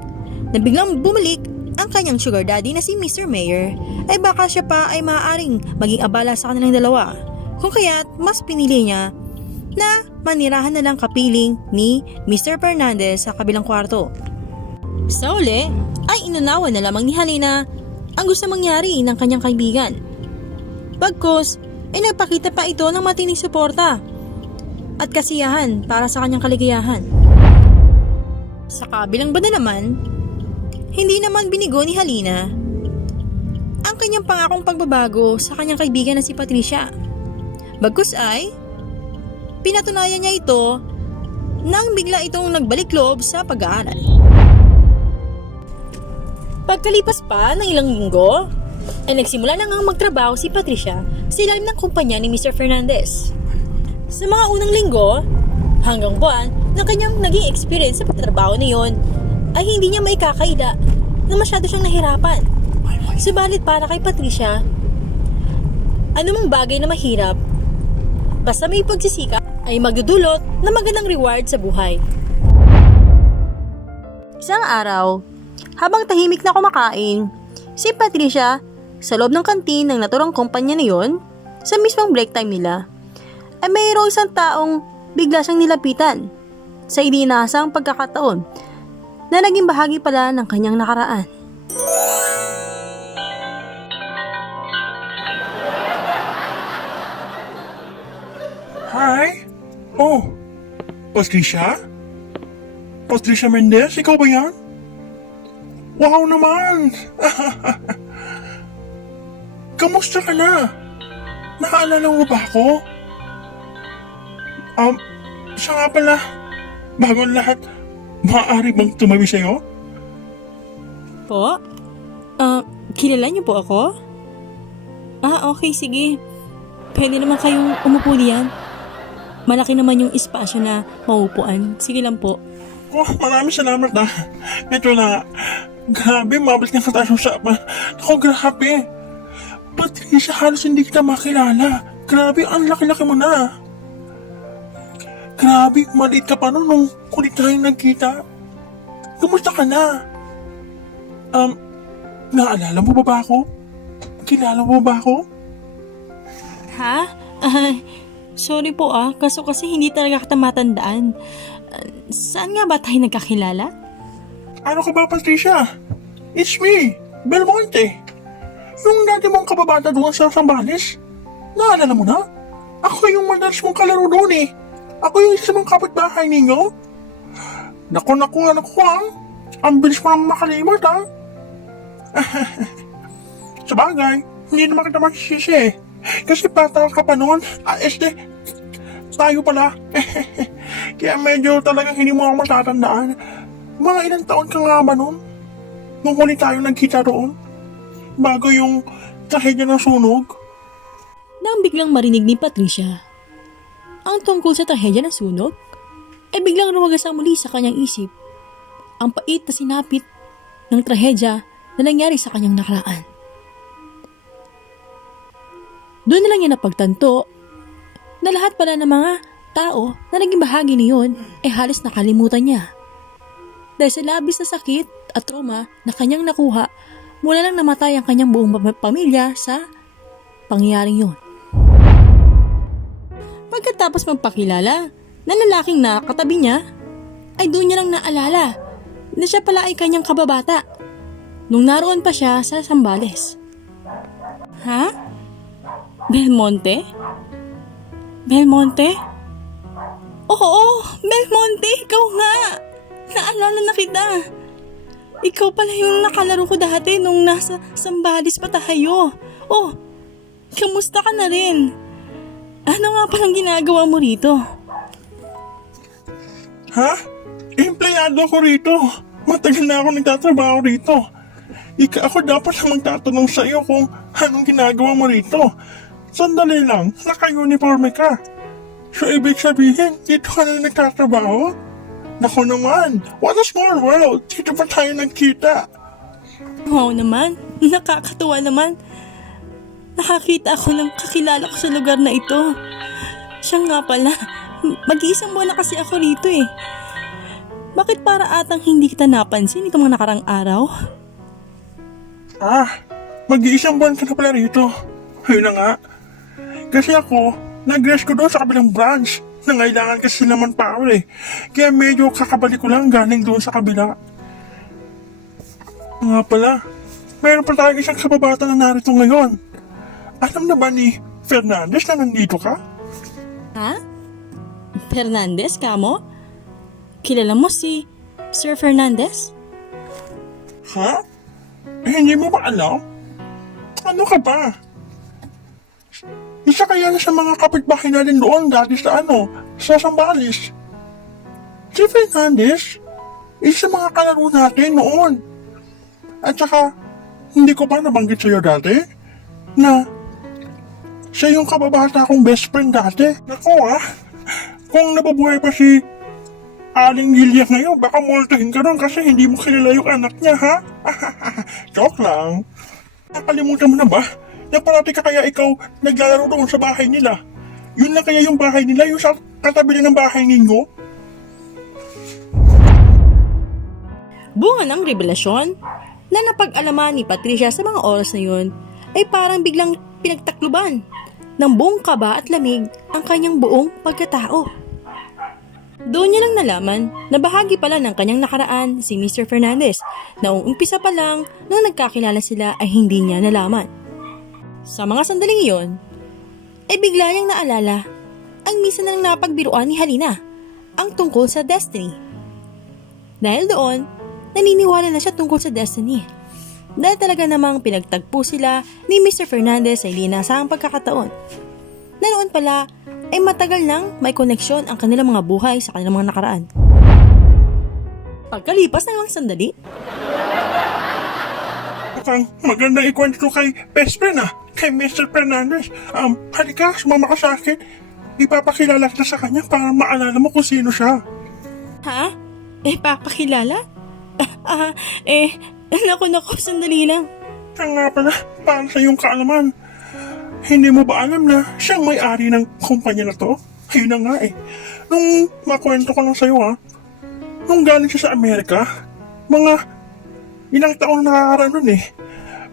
na biglang bumalik ang kanyang sugar daddy na si Mr. Mayor ay baka siya pa ay maaaring maging abala sa kanilang dalawa kung kaya't mas pinili niya na manirahan na lang kapiling ni Mr. Fernandez sa kabilang kwarto. Sa uli, ay inunawan na lamang ni Halina ang gusto mangyari ng kanyang kaibigan. Pagkos, ay nagpakita pa ito ng matining suporta at kasiyahan para sa kanyang kaligayahan. Sa kabilang banda naman, hindi naman binigo ni Halina ang kanyang pangakong pagbabago sa kanyang kaibigan na si Patricia. Bagkus ay pinatunayan niya ito nang bigla itong nagbalik loob sa pag-aaral. Pagkalipas pa ng ilang linggo, ay nagsimula na ngang magtrabaho si Patricia sa ilalim ng kumpanya ni Mr. Fernandez. Sa mga unang linggo, hanggang buwan na kanyang naging experience sa pagtatrabaho na yon, ay hindi niya maikakaila na masyado siyang nahirapan. Subalit para kay Patricia, anumang bagay na mahirap, basta may pagsisikap, ay magdudulot na magandang reward sa buhay. Isang araw, habang tahimik na kumakain, si Patricia sa loob ng kantin ng naturang kumpanya na yon, sa mismong break time nila, ay mayroong isang taong bigla siyang nilapitan sa inaasang pagkakataon na naging bahagi pala ng kanyang nakaraan. Hi? Oh, Patricia? Patricia Mendez, ikaw ba yan? Wow naman! Kamusta ka na? Nakaalala mo ba ako? Siya nga pala, bago ang lahat, maaari bang tumabi sa'yo? Po? Kilala niyo po ako? Okay, sige. Pwede naman kayong umupo diyan. Malaki naman yung espasyo na maupuan. Sige lang po. Oh, maraming salamat na. Ito na, grabe, mabalik na kataas yung usapan. Ako, grabe. Patricia, halos hindi kita makilala. Grabe, ang laki-laki mo na. Grabe, maliit ka pa nun nung kulit tayo nagkita. Kumusta ka na? Naalala mo ba ako? Kilala mo ba ako? Ha? Sorry po kaso kasi hindi talaga kita matandaan. Saan nga ba tayo nagkakilala? Ano ka ba, Patricia? It's me, Belmonte. Yung dati mong kababata doon sa Sambales. Naalala mo na? Ako yung madalas mong kalaro doon eh. Ako yung isa mong kapitbahay ninyo. Naku, ang bilis mo naman makalimot ha. Sabagay, hindi naman kita makisisi eh. Kasi bata ka pa noon. Tayo pala. Kaya medyo talagang hindi mo ako matatandaan. Mga ilang taon ka nga ba noon? Nung huli tayo nagkita roon? Bago yung trahedya ng sunog? Nang biglang marinig ni Patricia ang tungkol sa trahedya ng sunog, ay biglang rumagasang muli sa kanyang isip ang pait na sinapit ng trahedya na nangyari sa kanyang nakaraan. Doon na lang niya napagtanto na lahat pala ng mga tao na naging bahagi niyon ay halos nakalimutan niya. Dahil sa labis na sakit at trauma na kanyang nakuha mula lang namatay ang kanyang buong pamilya sa pangyayaring yon. Pagkatapos magpakilala na lalaking nakatabi niya, ay doon niya lang naalala na siya pala ay kanyang kababata nung naroon pa siya sa Sambales. Ha? Belmonte? Belmonte? Oo, Belmonte, ikaw nga! Naalala na kita! Ikaw pala yung nakalaro ko dati nung nasa Sambales pa tayo. Oh, kamusta ka na rin? Ano nga palang ginagawa mo rito? Ha? Empleyado ako rito. Matagal na ako nagtatrabaho rito. Ako dapat na magtatanong sa iyo kung anong ginagawa mo rito. Sandali lang, naka-uniforme ka. So ibig sabihin, dito ka na nagtatrabaho? Naku naman, what a small world. Dito pa tayo nagkita. Oo naman, nakakatuwa naman. Nakakita ako ng kakilala ko sa lugar na ito. Siya nga pala, mag-iisang buwan na kasi ako rito eh. Bakit para atang hindi kita napansin itong mga nakarang araw? Mag-iisang buwan ka na pala rito. Ayun na nga. Kasi ako, nag-rest ko doon sa kabilang branch. Nangailangan kasi naman power eh. Kaya medyo kakabalik ko lang galing doon sa kabila. Nga pala, meron pa tayong isang kababata na narito ngayon. Alam na ba ni Fernandez na nandito ka? Ha? Fernandez ka mo? Kilala mo si Sir Fernandez? Ha? Hindi mo ba alam? Ano ka ba? Isa kaya sa mga kapitbahay natin doon dati sa sa Sambales. Si Fernandez, isa sa mga kalaro natin noon. At saka, hindi ko ba nabanggit sa'yo dati na siya yung kababata kong best friend dati. Naku kung nababuhay pa si Aling Lilia ngayon, baka multuhin ka ron kasi hindi mo kilala yung anak niya, ha? Joke lang. Nakalimutan mo na ba? Na parati ka kaya ikaw naglalaro doon sa bahay nila? Yun lang kaya yung bahay nila, yung sa katabi ng bahay ninyo? Bunga ng revelasyon na napag-alaman ni Patricia sa mga oras na yun ay parang biglang pinagtakluban ng buong kaba at lamig ang kanyang buong pagkatao. Doon niya lang nalaman na bahagi pala ng kanyang nakaraan si Mr. Fernandez na umpisa pa lang nung nagkakilala sila ay hindi niya nalaman. Sa mga sandaling iyon, ay bigla niyang naalala ang misa na napagbiruan ni Halina, ang tungkol sa destiny. Dahil doon, naniniwala na siya tungkol sa destiny. Dahil talaga namang pinagtagpo sila ni Mr. Fernandez ay linasang pagkakataon. Na noon pala ay matagal nang may koneksyon ang kanilang mga buhay sa kanilang mga nakaraan. Pagkalipas ng mga sandali, Mukhang magandang ikwento kay best friend kay Mr. Fernandez. Halika, sumama ka sa akin. Ipapakilala kita sa kanya para maalala mo kung sino siya. ha? Papakilala? Naku, sandali lang. Kaya nga pala, para sa iyong kaalaman, hindi mo ba alam na siyang may-ari ng kumpanya na to? Ayun na nga nung makwento ko lang sa'yo ha, nung galing siya sa Amerika, mga ilang taon na nakakaraan nun eh.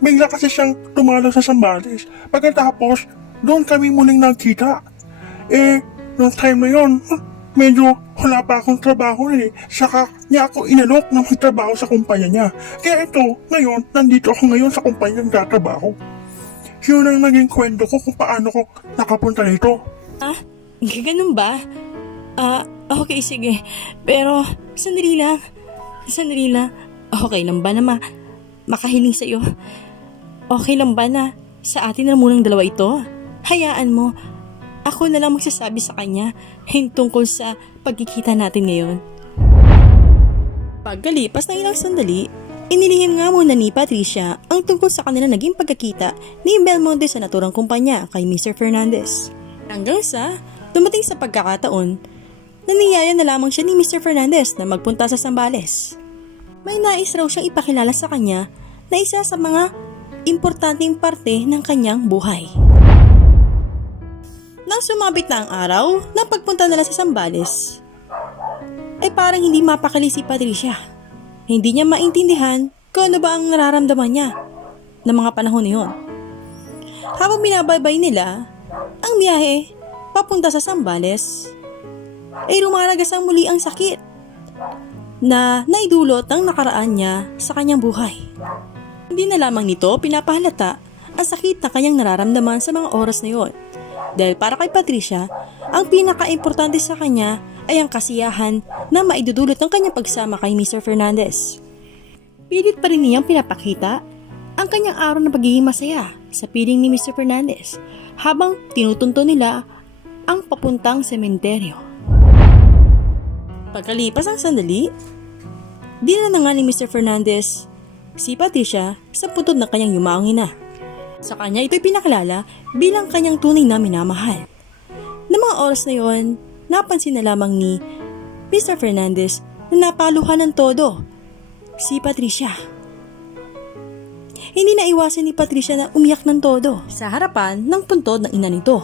Bigla kasi siyang tumalo sa Zambales. Pagkatapos, doon kami muling nagkita. Noong time na yon, medyo wala pa akong trabaho eh. Saka niya ako inalok na magtrabaho sa kumpanya niya. Kaya ito, ngayon, nandito ako ngayon sa kumpanya nagtatrabaho. Yun ang naging kwento ko kung paano ko nakapunta rito. Ganun ba? Okay, sige. Pero, sandali lang. Okay lang ba na makahiling sa'yo? Okay lang ba na sa atin na munang dalawa ito? Hayaan mo, ako na lang magsasabi sa kanya tungkol sa pagkikita natin ngayon. Pagkalipas ng ilang sandali, inilihim nga muna ni Patricia ang tungkol sa kanila naging pagkakita ni Belmonte sa naturang kumpanya kay Mr. Fernandez. Hanggang sa dumating sa pagkakataon, naniyaya na lamang siya ni Mr. Fernandez na magpunta sa Zambales. May nais raw siyang ipakilala sa kanya na isa sa mga importanteng parte ng kanyang buhay. Nang sumabit na ang araw ng pagpunta nila sa Zambales, ay parang hindi mapakali si Patricia. Hindi niya maintindihan kung ano ba ang nararamdaman niya ng mga panahon na yun. Habang binabaybay nila ang biyahe papunta sa Zambales, ay rumaragasang muli ang sakit na naidulot ng nakaraan niya sa kanyang buhay. Hindi na lamang nito pinapahalata ang sakit na kanyang nararamdaman sa mga oras na yon. Dahil para kay Patricia, ang pinaka-importante sa kanya ay ang kasiyahan na maidudulot ng kanyang pagsama kay Mr. Fernandez. Pilit pa rin niyang pinapakita ang kanyang araw na pagiging masaya sa piling ni Mr. Fernandez habang tinutunto nila ang papuntang sementeryo. Pagkalipas ang sandali, dinala na nga ni Mr. Fernandez si Patricia sa putod ng kanyang yumaong ina. Sa kanya ito'y pinakilala bilang kanyang tunay na minamahal. Na mga oras na yon, napansin na lamang ni Mr. Fernandez na napaluhan ng todo si Patricia. Hindi na iwasan ni Patricia na umiyak ng todo sa harapan ng puntod ng ina nito.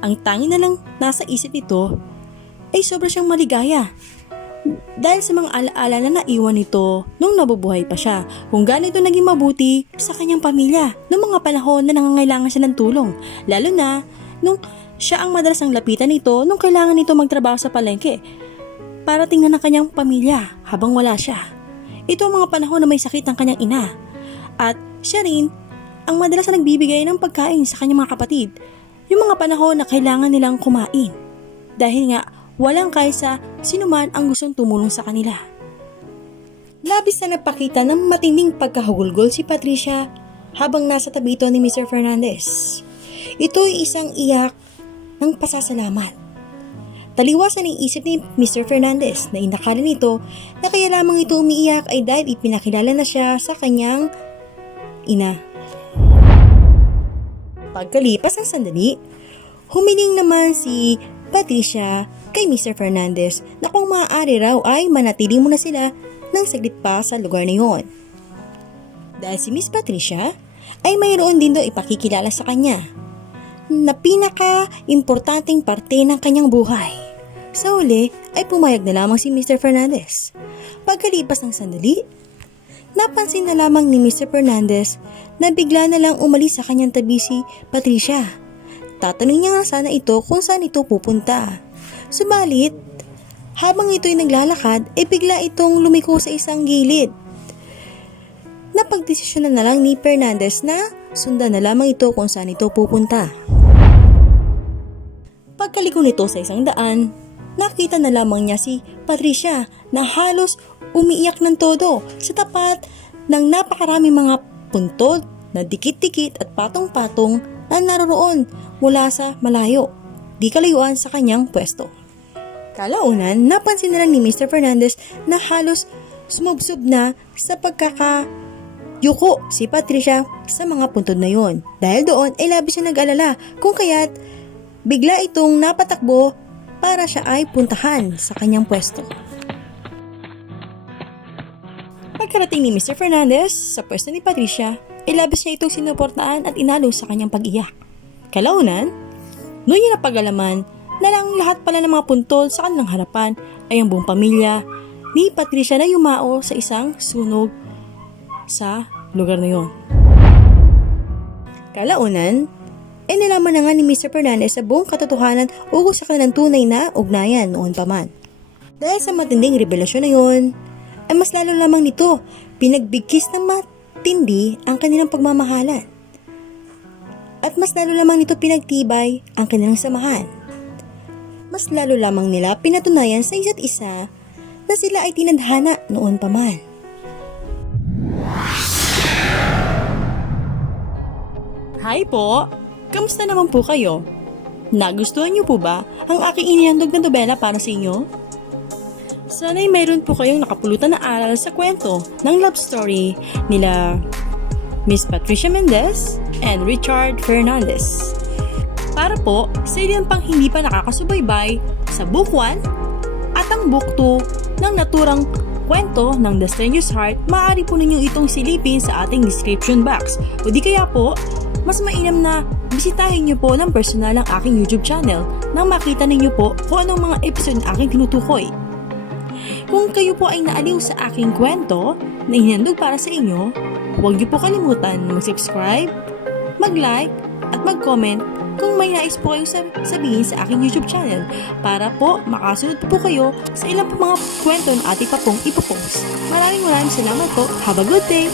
Ang tangi na lang nasa isip nito ay sobra siyang maligaya dahil sa mga alaala na naiwan nito nung nabubuhay pa siya, kung gaano ito naging mabuti sa kanyang pamilya noong mga panahon na nangangailangan siya ng tulong, lalo na nung siya ang madalas ang lapitan nito nung kailangan nito magtrabaho sa palengke para tingnan ang kanyang pamilya habang wala siya. Ito ang mga panahon na may sakit ang kanyang ina at siya rin ang madalas na nagbibigay ng pagkain sa kanyang mga kapatid, yung mga panahon na kailangan nilang kumain dahil nga walang kaysa sinuman ang gustong tumulong sa kanila. Labis na nagpakita ng matinding pagkahugulgol si Patricia habang nasa tabi ito ni Mr. Fernandez. Ito'y isang iyak ng pasasalamat. Taliwasan ang isip ni Mr. Fernandez na inakala nito na kaya lamang ito umiiyak ay dahil ipinakilala na siya sa kanyang ina. Pagkalipas ng sandali, humiling naman si Patricia kay Mr. Fernandez na kung maaari raw ay manatili muna sila ng saglit pa sa lugar na yon. Dahil si Miss Patricia ay mayroon din daw ipakikilala sa kanya na pinaka-importanting parte ng kanyang buhay. Sa huli ay pumayag na lamang si Mr. Fernandez. Pagkalipas ng sandali, napansin na lamang ni Mr. Fernandez na bigla na lang umalis sa kanyang tabi si Patricia. Tatanungin niya nga sana ito kung saan ito pupunta. Subalit, habang ito'y naglalakad, ay bigla itong lumiko sa isang gilid. Napagdesisyon na lang ni Fernandez na sundan na lamang ito kung saan ito pupunta. Pagkaliko nito sa isang daan, nakita na lamang niya si Patricia na halos umiiyak ng todo sa tapat ng napakarami mga puntod na dikit-dikit at patong-patong na naroon mula sa malayo, di kalayuan sa kanyang pwesto. Kalaunan, napansin na lang ni Mr. Fernandez na halos sumubsob na sa pagkakayuko si Patricia sa mga puntod na yon. Dahil doon ay labis siya nag-alala kung kaya't bigla itong napatakbo para siya ay puntahan sa kanyang pwesto. Pagkarating ni Mr. Fernandez sa pwesto ni Patricia, ay labis niya itong sinuportaan at inalo sa kanyang pag-iyak. Kalaunan, noon niya napag-alaman na lang lahat pala ng mga puntol sa kanilang harapan ay ang buong pamilya ni Patricia na yumao sa isang sunog sa lugar na yon. Kalaunan, ay nalaman na nga ni Mr. Fernandez sa buong katotohanan ukol sa kanilang tunay na ugnayan noon pa man. Dahil sa matinding revelasyon na yon, ay mas lalo lamang nito pinagbigkis ng matindi ang kanilang pagmamahalan. At mas lalo lamang nito pinagtibay ang kanilang samahan. Mas lalo lamang nila pinatunayan sa isa't isa na sila ay tinadhana noon pa man. Hi po! Kamusta naman po kayo? Nagustuhan niyo po ba ang aking inihandog na nobela para sa inyo? Sana'y mayroon po kayong nakapulutan na aral sa kwento ng love story nila Miss Patricia Mendez and Richard Fernandez. Para po sa ilan pang hindi pa nakakasubaybay sa Book 1 at ang Book 2 ng naturang kwento ng The Stranger's Heart, maaari po ninyo itong silipin sa ating description box. O di kaya po, mas mainam na bisitahin niyo po ng personal ang aking YouTube channel nang makita ninyo po kung anong mga episode na aking tinutukoy. Kung kayo po ay naaliw sa aking kwento na ihinandog para sa inyo, huwag niyo po kalimutan mag-subscribe, mag-like, at mag-comment kung may nais po kayong sabihin sa aking YouTube channel para po makasunod po kayo sa ilang po mga kwento na ating pa pong ipopost. Maraming salamat po. Have a good day!